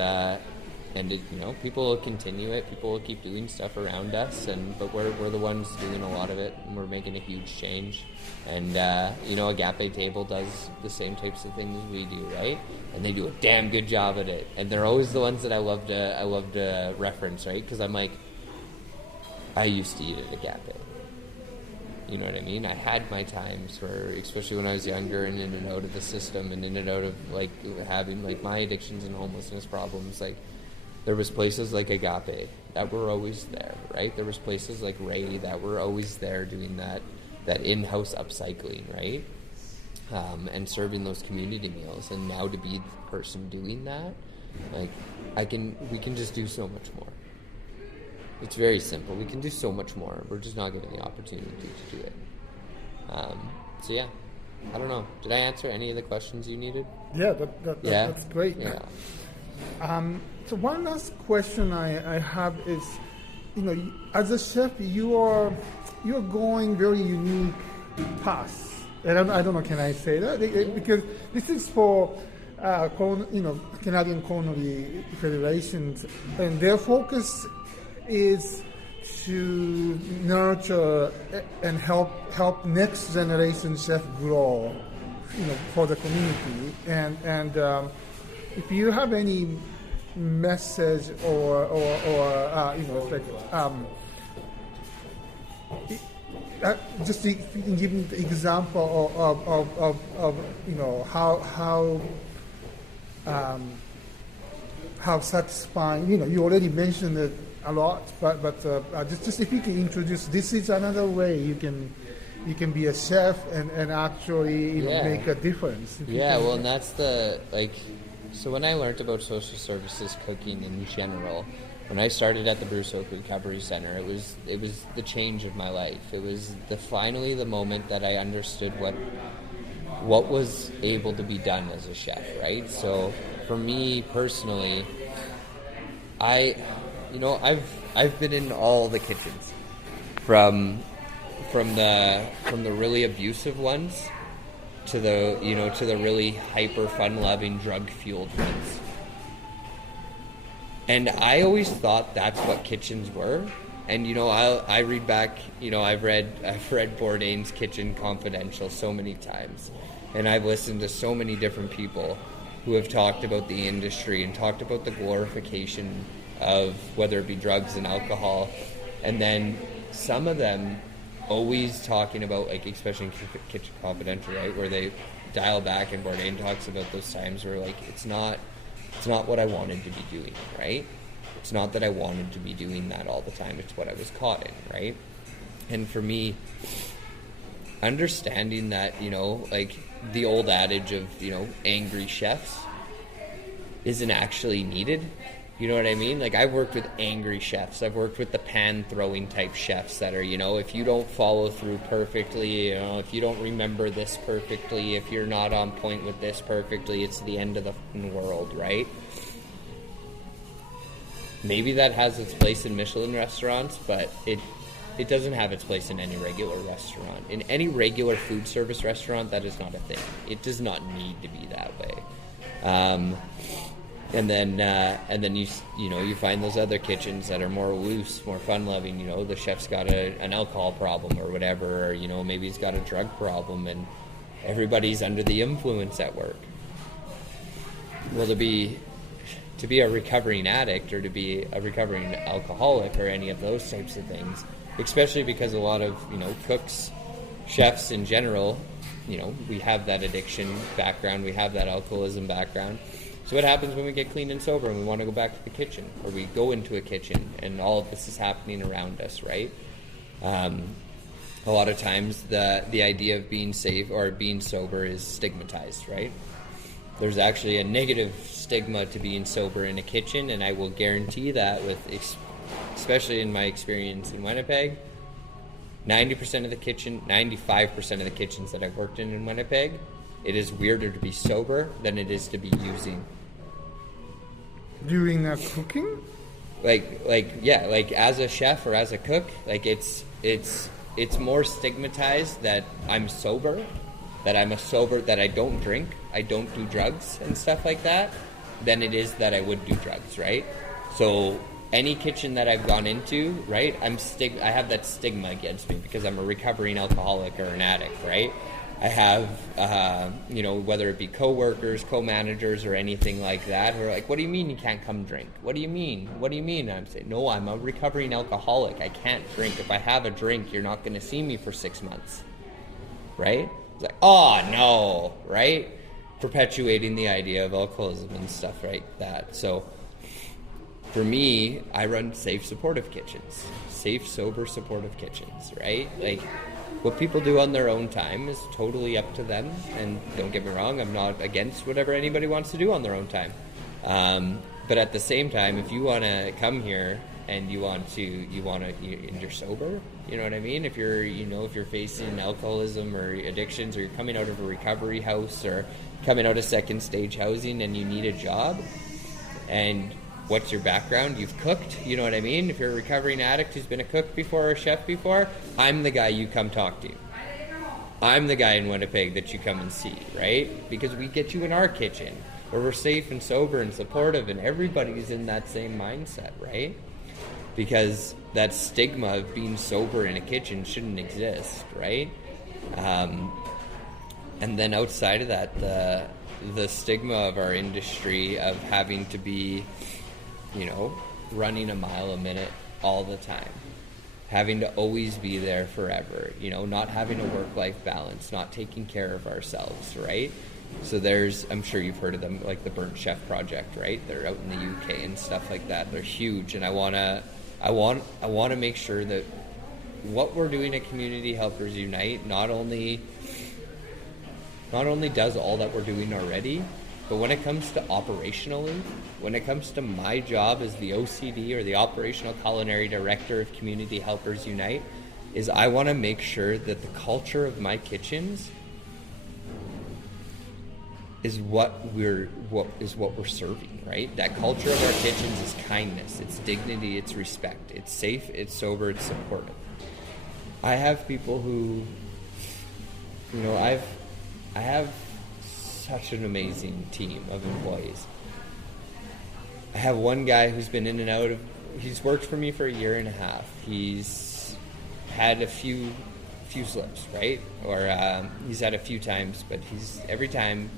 and it, people will continue it. People will keep doing stuff around us, but we're the ones doing a lot of it, and we're making a huge change. And Agape Table does the same types of things we do, right? And they do a damn good job at it. And they're always the ones that I love to reference, right? Because I'm like, I used to eat at Agape. You know what I mean? I had my times where, especially when I was younger and in and out of the system and in and out of like having like my addictions and homelessness problems, like there was places like Agape that were always there, right? There was places like Ray that were always there doing that in-house upcycling, right? And serving those community meals. And now to be the person doing that, like we can just do so much more. It's very simple. We can do so much more. We're just not getting the opportunity to do it. So yeah, I don't know. Did I answer any of the questions you needed? Yeah, that's great. Yeah. So one last question I have is, as a chef, you're going very unique paths. And I don't know, can I say that? Because this is for Canadian Culinary Federations, and their focus is to nurture and help next generation chef grow, for the community. And if you have any message or just if you can give me the example of how satisfying. You already mentioned it a lot, but just if you can introduce, this is another way you can be a chef and actually make a difference. Well, and that's so when I learned about social services cooking in general, when I started at the Bruce Oak Recovery Center, it was the change of my life. It was finally the moment that I understood what was able to be done as a chef, right? So for me personally, I've been in all the kitchens, from the really abusive ones to the really hyper fun loving drug fueled ones. And I always thought that's what kitchens were. And I read back, I've read Bourdain's Kitchen Confidential so many times, and I've listened to so many different people who have talked about the industry and talked about the glorification of whether it be drugs and alcohol, and then some of them always talking about, like, especially in Kitchen Confidential, right, where they dial back and Bourdain talks about those times where, like, it's not what I wanted to be doing, right? It's not that I wanted to be doing that all the time. It's what I was caught in, right? And for me, understanding that, like the old adage of, angry chefs isn't actually needed. You know what I mean? Like, I've worked with angry chefs. I've worked with the pan-throwing type chefs that are, if you don't follow through perfectly, if you don't remember this perfectly, if you're not on point with this perfectly, it's the end of the world, right? Maybe that has its place in Michelin restaurants, but it doesn't have its place in any regular restaurant. In any regular food service restaurant, that is not a thing. It does not need to be that way. And then you find those other kitchens that are more loose, more fun-loving. The chef's got an alcohol problem or whatever, or maybe he's got a drug problem, and everybody's under the influence at work. Well, to be a recovering addict or to be a recovering alcoholic or any of those types of things, especially because a lot of cooks, chefs in general, we have that addiction background, we have that alcoholism background. So what happens when we get clean and sober and we want to go back to the kitchen, or we go into a kitchen and all of this is happening around us, right? A lot of times the idea of being safe or being sober is stigmatized, right? There's actually a negative stigma to being sober in a kitchen, and I will guarantee that especially in my experience in Winnipeg, 90% of the kitchen, 95% of the kitchens that I've worked in Winnipeg, it is weirder to be sober than it is to be using. During cooking? Like as a chef or as a cook, like it's more stigmatized that I'm sober, that I don't drink, I don't do drugs and stuff like that, than it is that I would do drugs, right? So any kitchen that I've gone into, right, I have that stigma against me because I'm a recovering alcoholic or an addict, right? I have, whether it be coworkers, co-managers, or anything like that, who are like, what do you mean you can't come drink? What do you mean? What do you mean? And I'm saying, no, I'm a recovering alcoholic. I can't drink. If I have a drink, you're not going to see me for 6 months, right? It's like, oh, no, right? Perpetuating the idea of alcoholism and stuff like that. So for me, I run safe, supportive kitchens. Safe, sober, supportive kitchens, right? Like, what people do on their own time is totally up to them. And don't get me wrong, I'm not against whatever anybody wants to do on their own time. But at the same time, if you want to come here and you're sober, you know what I mean? If you're facing alcoholism or addictions, or you're coming out of a recovery house or coming out of second stage housing and you need a job, and what's your background? You've cooked, you know what I mean? If you're a recovering addict who's been a cook before or a chef before, I'm the guy you come talk to. I'm the guy in Winnipeg that you come and see, right? Because we get you in our kitchen where we're safe and sober and supportive, and everybody's in that same mindset, right? Because that stigma of being sober in a kitchen shouldn't exist, right? And then outside of that, the stigma of our industry of having to be, running a mile a minute all the time, having to always be there forever, not having a work-life balance, not taking care of ourselves, right? So I'm sure you've heard of them, like the Burnt Chef Project, right? They're out in the UK and stuff like that. They're huge, and I want to make sure that what we're doing at Community Helpers Unite not only does all that we're doing already, but when it comes to operationally, when it comes to my job as the OCD or the Operational Culinary Director of Community Helpers Unite, is I want to make sure that the culture of my kitchens is what we're serving, right? That culture of our kitchens is kindness, it's dignity, it's respect, it's safe, it's sober, it's supportive. I have people who, I have such an amazing team of employees. I have one guy who's been in and out of, he's worked for me for 1.5 years. He's had a few slips, right? Or he's had a few times, but every time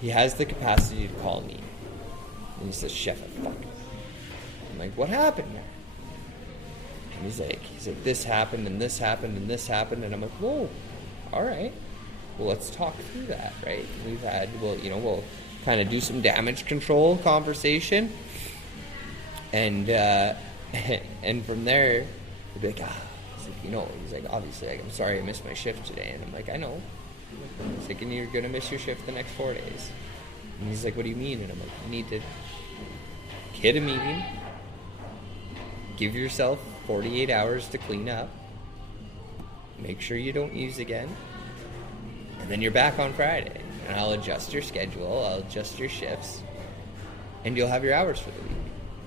he has the capacity to call me. And he says, "Chef, I fucked up." I'm like, "What happened?" And he's like, "This happened, and this happened, and this happened." And I'm like, "Whoa, all right. Well, let's talk through that, right?" We'll kind of do some damage control conversation. And and from there, he'll be like, he's like, "Obviously, I'm sorry I missed my shift today." And I'm like, "I know." He's like, "And you're going to miss your shift the next 4 days." And he's like, "What do you mean?" And I'm like, "You need to hit a meeting, give yourself 48 hours to clean up, make sure you don't use again, and then you're back on Friday. And I'll adjust your schedule, I'll adjust your shifts, and you'll have your hours for the week."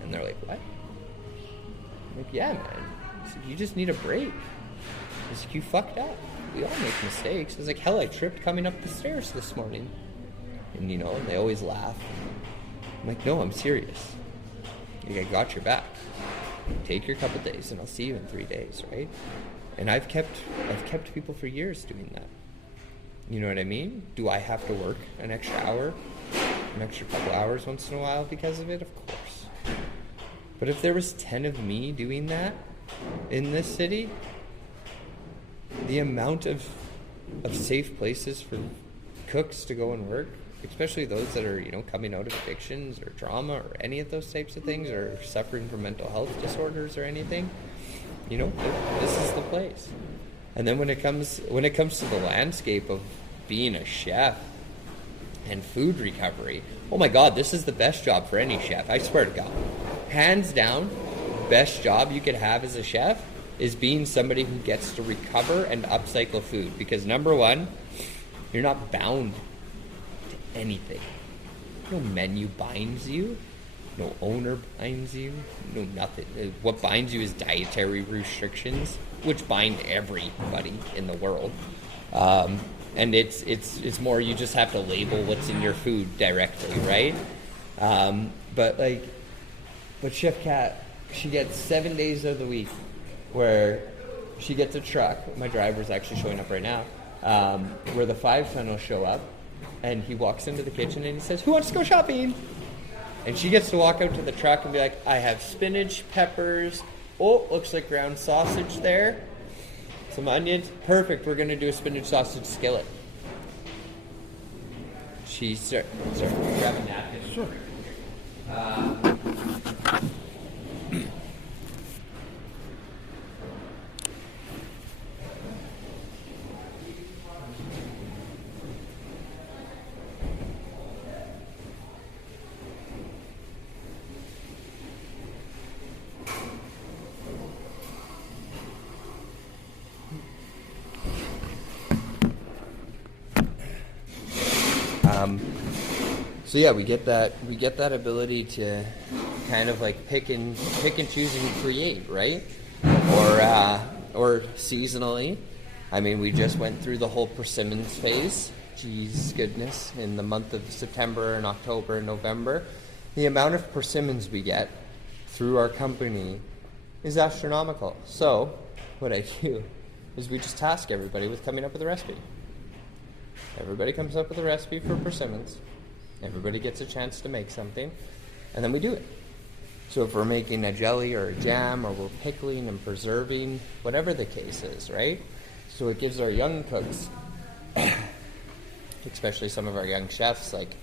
And they're like, "What?" I'm like, "Yeah, man." He's like, "You just need a break." He's like, "You fucked up. We all make mistakes." I was like, "Hell, I tripped coming up the stairs this morning." And they always laugh. I'm like, "No, I'm serious. Like, I got your back. Take your couple days and I'll see you in 3 days," right? And I've kept people for years doing that. You know what I mean? Do I have to work an extra hour, an extra couple hours once in a while because of it? Of course. But if there was 10 of me doing that in this city, the amount of safe places for cooks to go and work, especially those that are, coming out of addictions or trauma or any of those types of things, or suffering from mental health disorders or anything, this is the place. And then when it comes to the landscape of being a chef and food recovery, oh my God, this is the best job for any chef. I swear to God. Hands down, best job you could have as a chef is being somebody who gets to recover and upcycle food. Because number one, you're not bound to anything. No menu binds you. No owner binds you. No nothing. What binds you is dietary restrictions, which bind everybody in the world. And it's more, you just have to label what's in your food directly, right? But like, But Chef Kat, she gets 7 days of the week where she gets a truck. My driver's actually showing up right now, where the 5-ton will show up, and he walks into the kitchen and he says, "Who wants to go shopping?" And she gets to walk out to the truck and be like, "I have spinach, peppers. Oh, looks like ground sausage there. Some onions. Perfect. We're going to do a spinach sausage skillet." She sorry, grab a napkin. Sure. So yeah, we get that ability to kind of like pick and choose and create, right? Or seasonally. I mean, we just went through the whole persimmons phase. Jeez goodness, in the month of September and October and November, the amount of persimmons we get through our company is astronomical. So what I do is we just task everybody with coming up with a recipe. Everybody comes up with a recipe for persimmons. Everybody gets a chance to make something, and then we do it. So if we're making a jelly or a jam, or we're pickling and preserving, whatever the case is, right? So it gives our young cooks, especially some of our young chefs, like,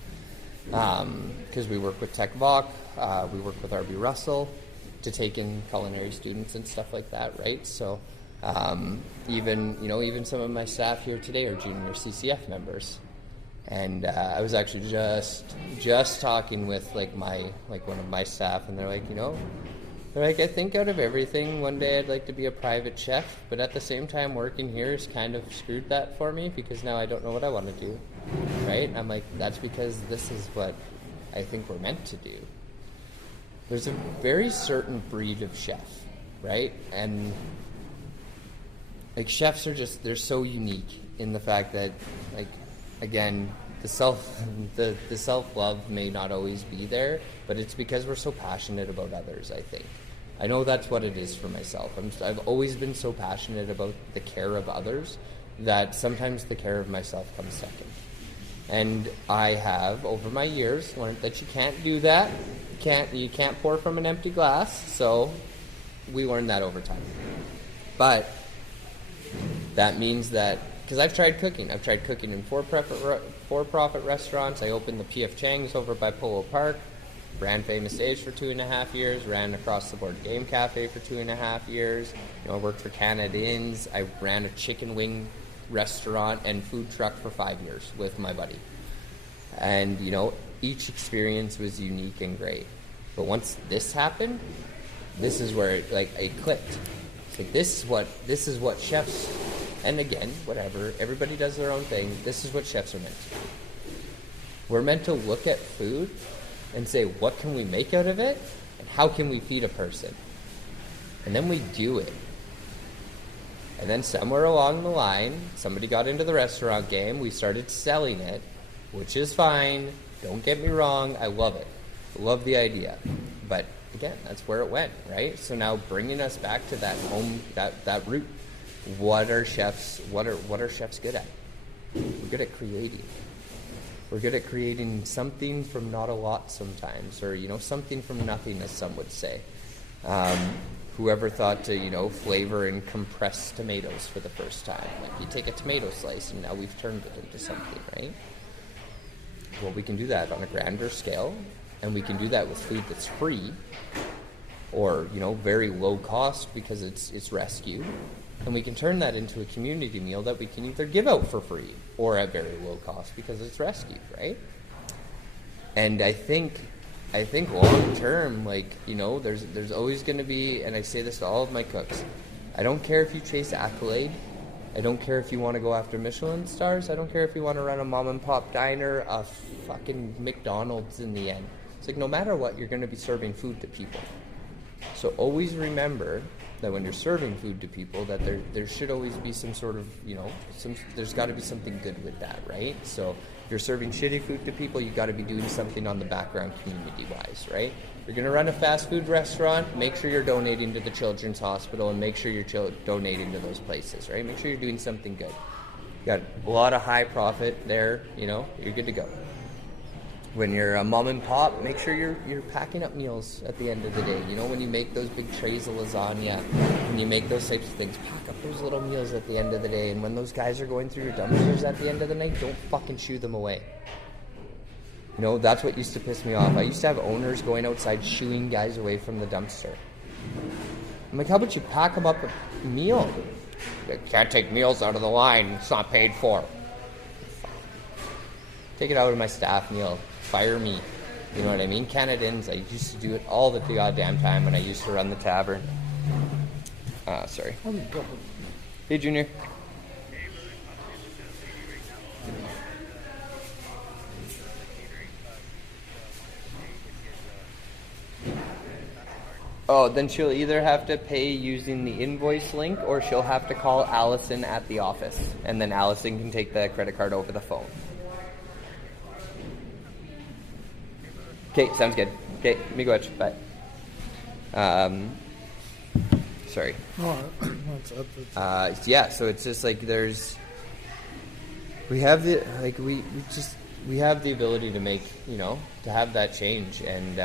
because we work with Tech Voc, we work with RB Russell to take in culinary students and stuff like that, right? So even some of my staff here today are junior CCF members. And I was actually just talking with one of my staff, and they're like, I think out of everything, one day I'd like to be a private chef, but at the same time, working here has kind of screwed that for me because now I don't know what I want to do, right? And I'm like, that's because this is what I think we're meant to do. There's a very certain breed of chef, right? And like chefs they're so unique in the fact that, like, again, the self-love may not always be there, but it's because we're so passionate about others, I think. I know that's what it is for myself. I've always been so passionate about the care of others that sometimes the care of myself comes second. And I have, over my years, learned that you can't do that. You can't pour from an empty glass, so we learned that over time. But that means that, because I've tried cooking. I've tried cooking in for-profit restaurants. I opened the P.F. Chang's over by Polo Park, ran Famous Dave's for 2.5 years, ran Across the Board Game Cafe for 2.5 years. I worked for Canada Inns. I ran a chicken wing restaurant and food truck for 5 years with my buddy. And, each experience was unique and great. But once this happened, this is where it clicked. It's like, this is what chefs... And again, whatever, everybody does their own thing. This is what chefs are meant to do. We're meant to look at food and say, what can we make out of it? And how can we feed a person? And then we do it. And then somewhere along the line, somebody got into the restaurant game. We started selling it, which is fine. Don't get me wrong. I love it. I love the idea. But again, that's where it went, right? So now bringing us back to that home, that root. What are chefs good at? We're good at creating. We're good at creating something from not a lot sometimes, or something from nothing, as some would say. Whoever thought to flavor and compress tomatoes for the first time? Like, you take a tomato slice and now we've turned it into something, right? Well, we can do that on a grander scale, and we can do that with food that's free, or very low cost because it's rescue. And we can turn that into a community meal that we can either give out for free or at very low cost because it's rescued, right? And I think long term, there's always going to be, and I say this to all of my cooks, I don't care if you chase accolade. I don't care if you want to go after Michelin stars. I don't care if you want to run a mom and pop diner, a fucking McDonald's in the end. It's like, no matter what, you're going to be serving food to people. So always remember that when you're serving food to people, that there should always be some sort of, there's got to be something good with that, right? So if you're serving shitty food to people, you got to be doing something on the background community-wise, right? If you're going to run a fast food restaurant, make sure you're donating to the Children's Hospital and make sure you're donating to those places, right? Make sure you're doing something good. You got a lot of high profit there, you're good to go. When you're a mom and pop, make sure you're packing up meals at the end of the day. When you make those big trays of lasagna, when you make those types of things, pack up those little meals at the end of the day. And when those guys are going through your dumpsters at the end of the night, don't fucking shoo them away. That's what used to piss me off. I used to have owners going outside shooing guys away from the dumpster. I'm like, how about you pack them up a meal? You can't take meals out of the line. It's not paid for. Take it out of my staff meal. Fire me. You know what I mean? Canadians, I used to do it all the goddamn time when I used to run the tavern. Sorry. Hey, Junior. Oh, then she'll either have to pay using the invoice link or she'll have to call Allison at the office. And then Allison can take the credit card over the phone. Okay, sounds good. Okay, let me go ahead. Bye. Sorry. Yeah, so it's just like we have the ability to make, to have that change, and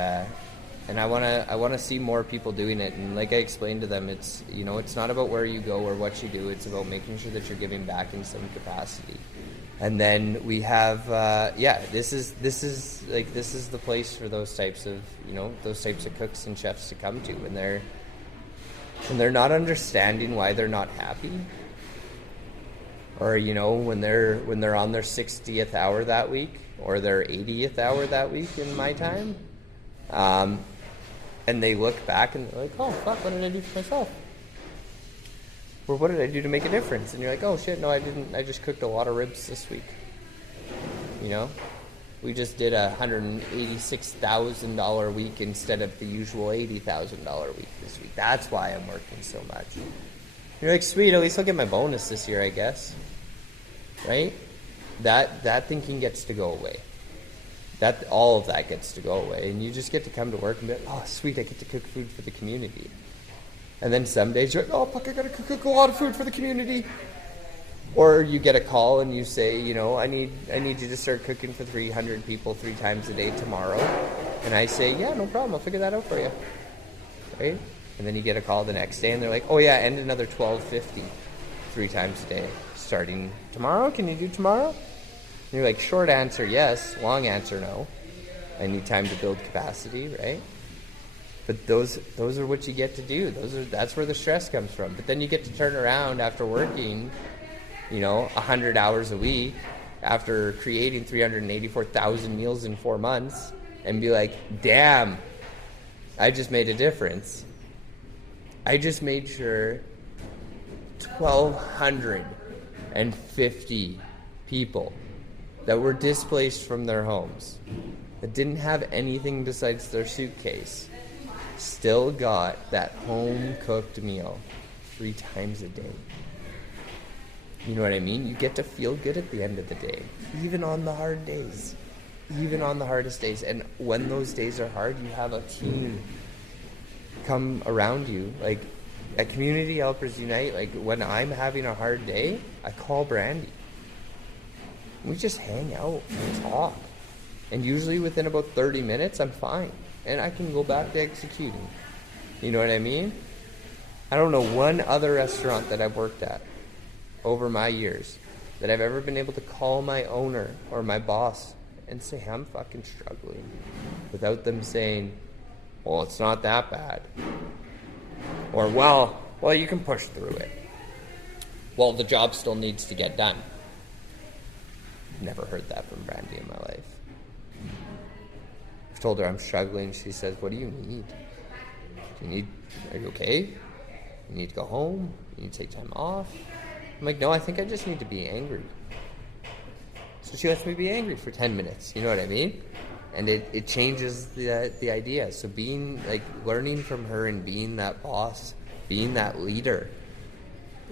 I want to see more people doing it. And like I explained to them, it's it's not about where you go or what you do. It's about making sure that you're giving back in some capacity. And then we have, this is the place for those types of cooks and chefs to come to when they're not understanding why they're not happy, or when they're on their 60th hour that week or their 80th hour that week in my time, and they look back and they're like, oh fuck, what did I do for myself? Or what did I do to make a difference? And you're like, oh shit, no, I didn't. I just cooked a lot of ribs this week. We just did a $186,000 week instead of the usual $80,000 week this week. That's why I'm working so much. You're like, sweet, at least I'll get my bonus this year, I guess. Right? That thinking gets to go away. All of that gets to go away, and you just get to come to work and be like, oh sweet, I get to cook food for the community. And then some days you're like, oh, fuck, I gotta cook a lot of food for the community. Or you get a call and you say, I need you to start cooking for 300 people 3 times a day tomorrow. And I say, yeah, no problem, I'll figure that out for you. Right? And then you get a call the next day and they're like, oh yeah, and another $12.50 3 times a day. Starting tomorrow? Can you do tomorrow? And you're like, short answer, yes. Long answer, no. I need time to build capacity, right? But those are what you get to do. That's where the stress comes from. But then you get to turn around after working, 100 hours a week, after creating 384,000 meals in 4 months, and be like, damn, I just made a difference. I just made sure 1,250 people that were displaced from their homes, that didn't have anything besides their suitcase, still got that home-cooked meal 3 times a day. You know what I mean? You get to feel good at the end of the day, even on the hard days, even on the hardest days. And when those days are hard, you have a team come around you. Like at Community Helpers Unite, like when I'm having a hard day, I call Brandy. We just hang out and talk. And usually within about 30 minutes, I'm fine. And I can go back to executing. You know what I mean? I don't know one other restaurant that I've worked at over my years that I've ever been able to call my owner or my boss and say, I'm fucking struggling, without them saying, well, it's not that bad. Or, well, you can push through it. Well, the job still needs to get done. Never heard that from Brandy in my life. I've told her I'm struggling. She says, what do you need? Are you okay? You need to go home? You need to take time off? I'm like, no, I think I just need to be angry. So she lets me be angry for 10 minutes. You know what I mean? And it changes the idea. So learning from her and being that boss being that leader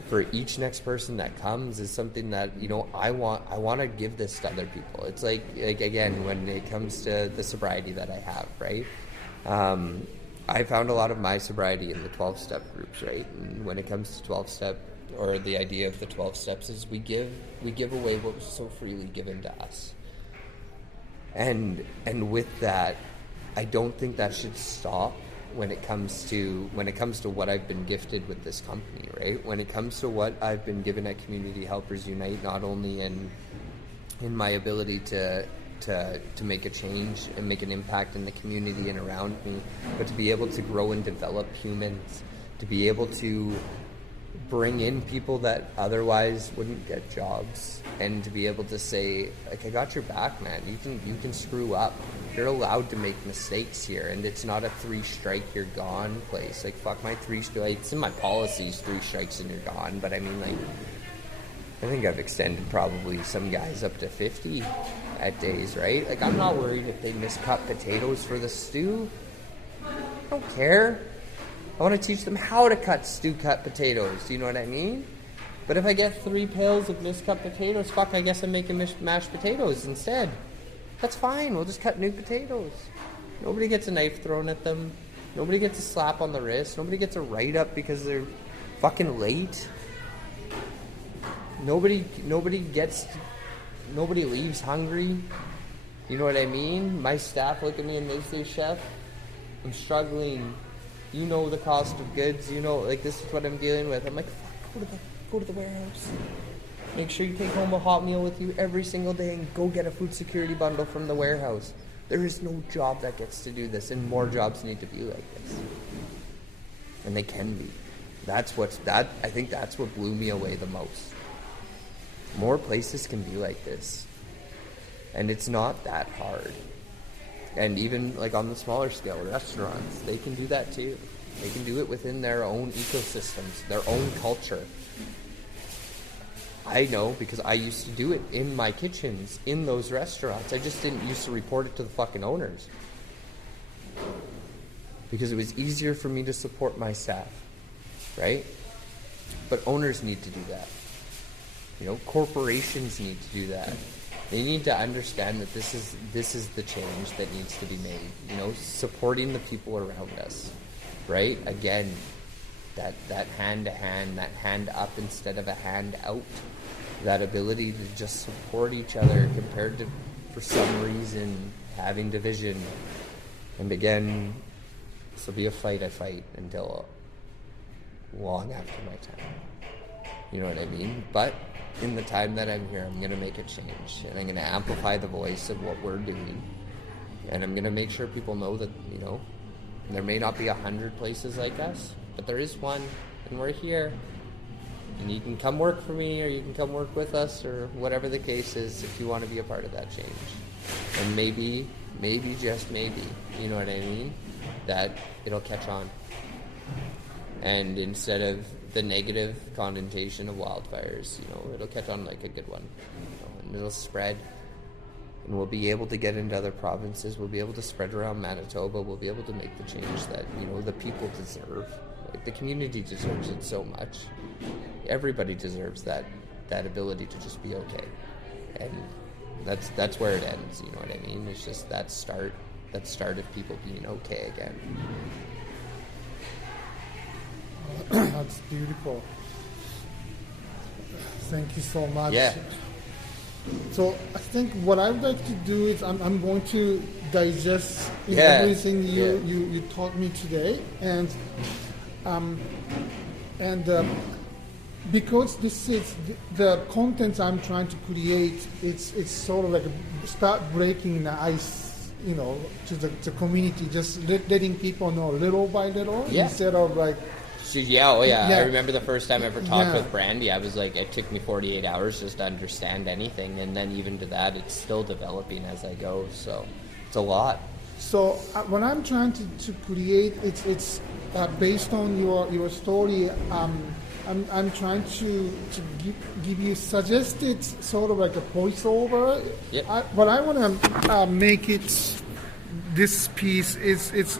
for each next person that comes is something that, you know, I want to give this to other people. It's like again, when it comes to the sobriety that I have, right? I found a lot of my sobriety in the 12-step groups, right? And when it comes to 12-step, or the idea of the 12 steps, is we give away what was so freely given to us. And with that, I don't think that should stop when it comes to what I've been gifted with this company, right? When it comes to what I've been given at Community Helpers Unite, not only in my ability to make a change and make an impact in the community and around me, but to be able to grow and develop humans, to be able to bring in people that otherwise wouldn't get jobs, and to be able to say, like, I got your back, man. You can screw up. You're allowed to make mistakes here, and it's not a 3-strike you're gone place. Like, fuck my 3 strikes. It's in my policies, 3 strikes and you're gone. But I mean, like, I think I've extended probably some guys up to 50 at days, right? Like, I'm not worried if they miscut potatoes for the stew. I don't care. I want to teach them how to cut potatoes. You know what I mean? But if I get 3 pails of miscut potatoes, fuck, I guess I'm making mashed potatoes instead. That's fine. We'll just cut new potatoes. Nobody gets a knife thrown at them. Nobody gets a slap on the wrist. Nobody gets a write-up because they're fucking late. Nobody leaves hungry. You know what I mean? My staff look at me and they say, Chef, I'm struggling. You know the cost of goods. You know, like, this is what I'm dealing with. I'm like, fuck, go to the warehouse. Make sure you take home a hot meal with you every single day and go get a food security bundle from the warehouse. There is no job that gets to do this, and more jobs need to be like this. And they can be. I think that's what blew me away the most. More places can be like this. And it's not that hard. And even, like, on the smaller scale, restaurants, they can do that too. They can do it within their own ecosystems, their own culture. I know because I used to do it in my kitchens, in those restaurants. I just didn't used to report it to the fucking owners. Because it was easier for me to support my staff, right? But owners need to do that. You know, corporations need to do that. They need to understand that this is the change that needs to be made. You know, supporting the people around us, right? Again, that hand to hand, that hand up instead of a hand out, that ability to just support each other compared to, for some reason, having division. And again, this will be a fight I fight until long after my time. You know what I mean? But in the time that I'm here, I'm going to make a change, and I'm going to amplify the voice of what we're doing, and I'm going to make sure people know that, you know, there may not be 100 places like us, but there is one, and we're here, and you can come work for me, or you can come work with us, or whatever the case is, if you want to be a part of that change. And maybe, just maybe, you know what I mean, that it'll catch on. And instead of the negative connotation of wildfires, you know, it'll catch on like a good one, you know, and it'll spread, and we'll be able to get into other provinces. We'll be able to spread around Manitoba. We'll be able to make the change that, you know, the people deserve. Like, the community deserves it so much. Everybody deserves that ability to just be okay, and that's where it ends. You know what I mean? It's just that start of people being okay again. That's beautiful. Thank you so much. Yeah. So I think what I'd like to do is I'm going to digest everything you taught me today, and because this is the content I'm trying to create, it's sort of like start breaking the ice, you know, to the community, just letting people know little by little instead of like. Yeah. I remember the first time I ever talked with Brandy, I was like, it took me 48 hours just to understand anything, and then even to that, it's still developing as I go, so it's a lot. So when I'm trying to create, it's based on your story. I'm trying to give you suggested sort of like a voiceover. Yep. What I want to make it, this piece is it's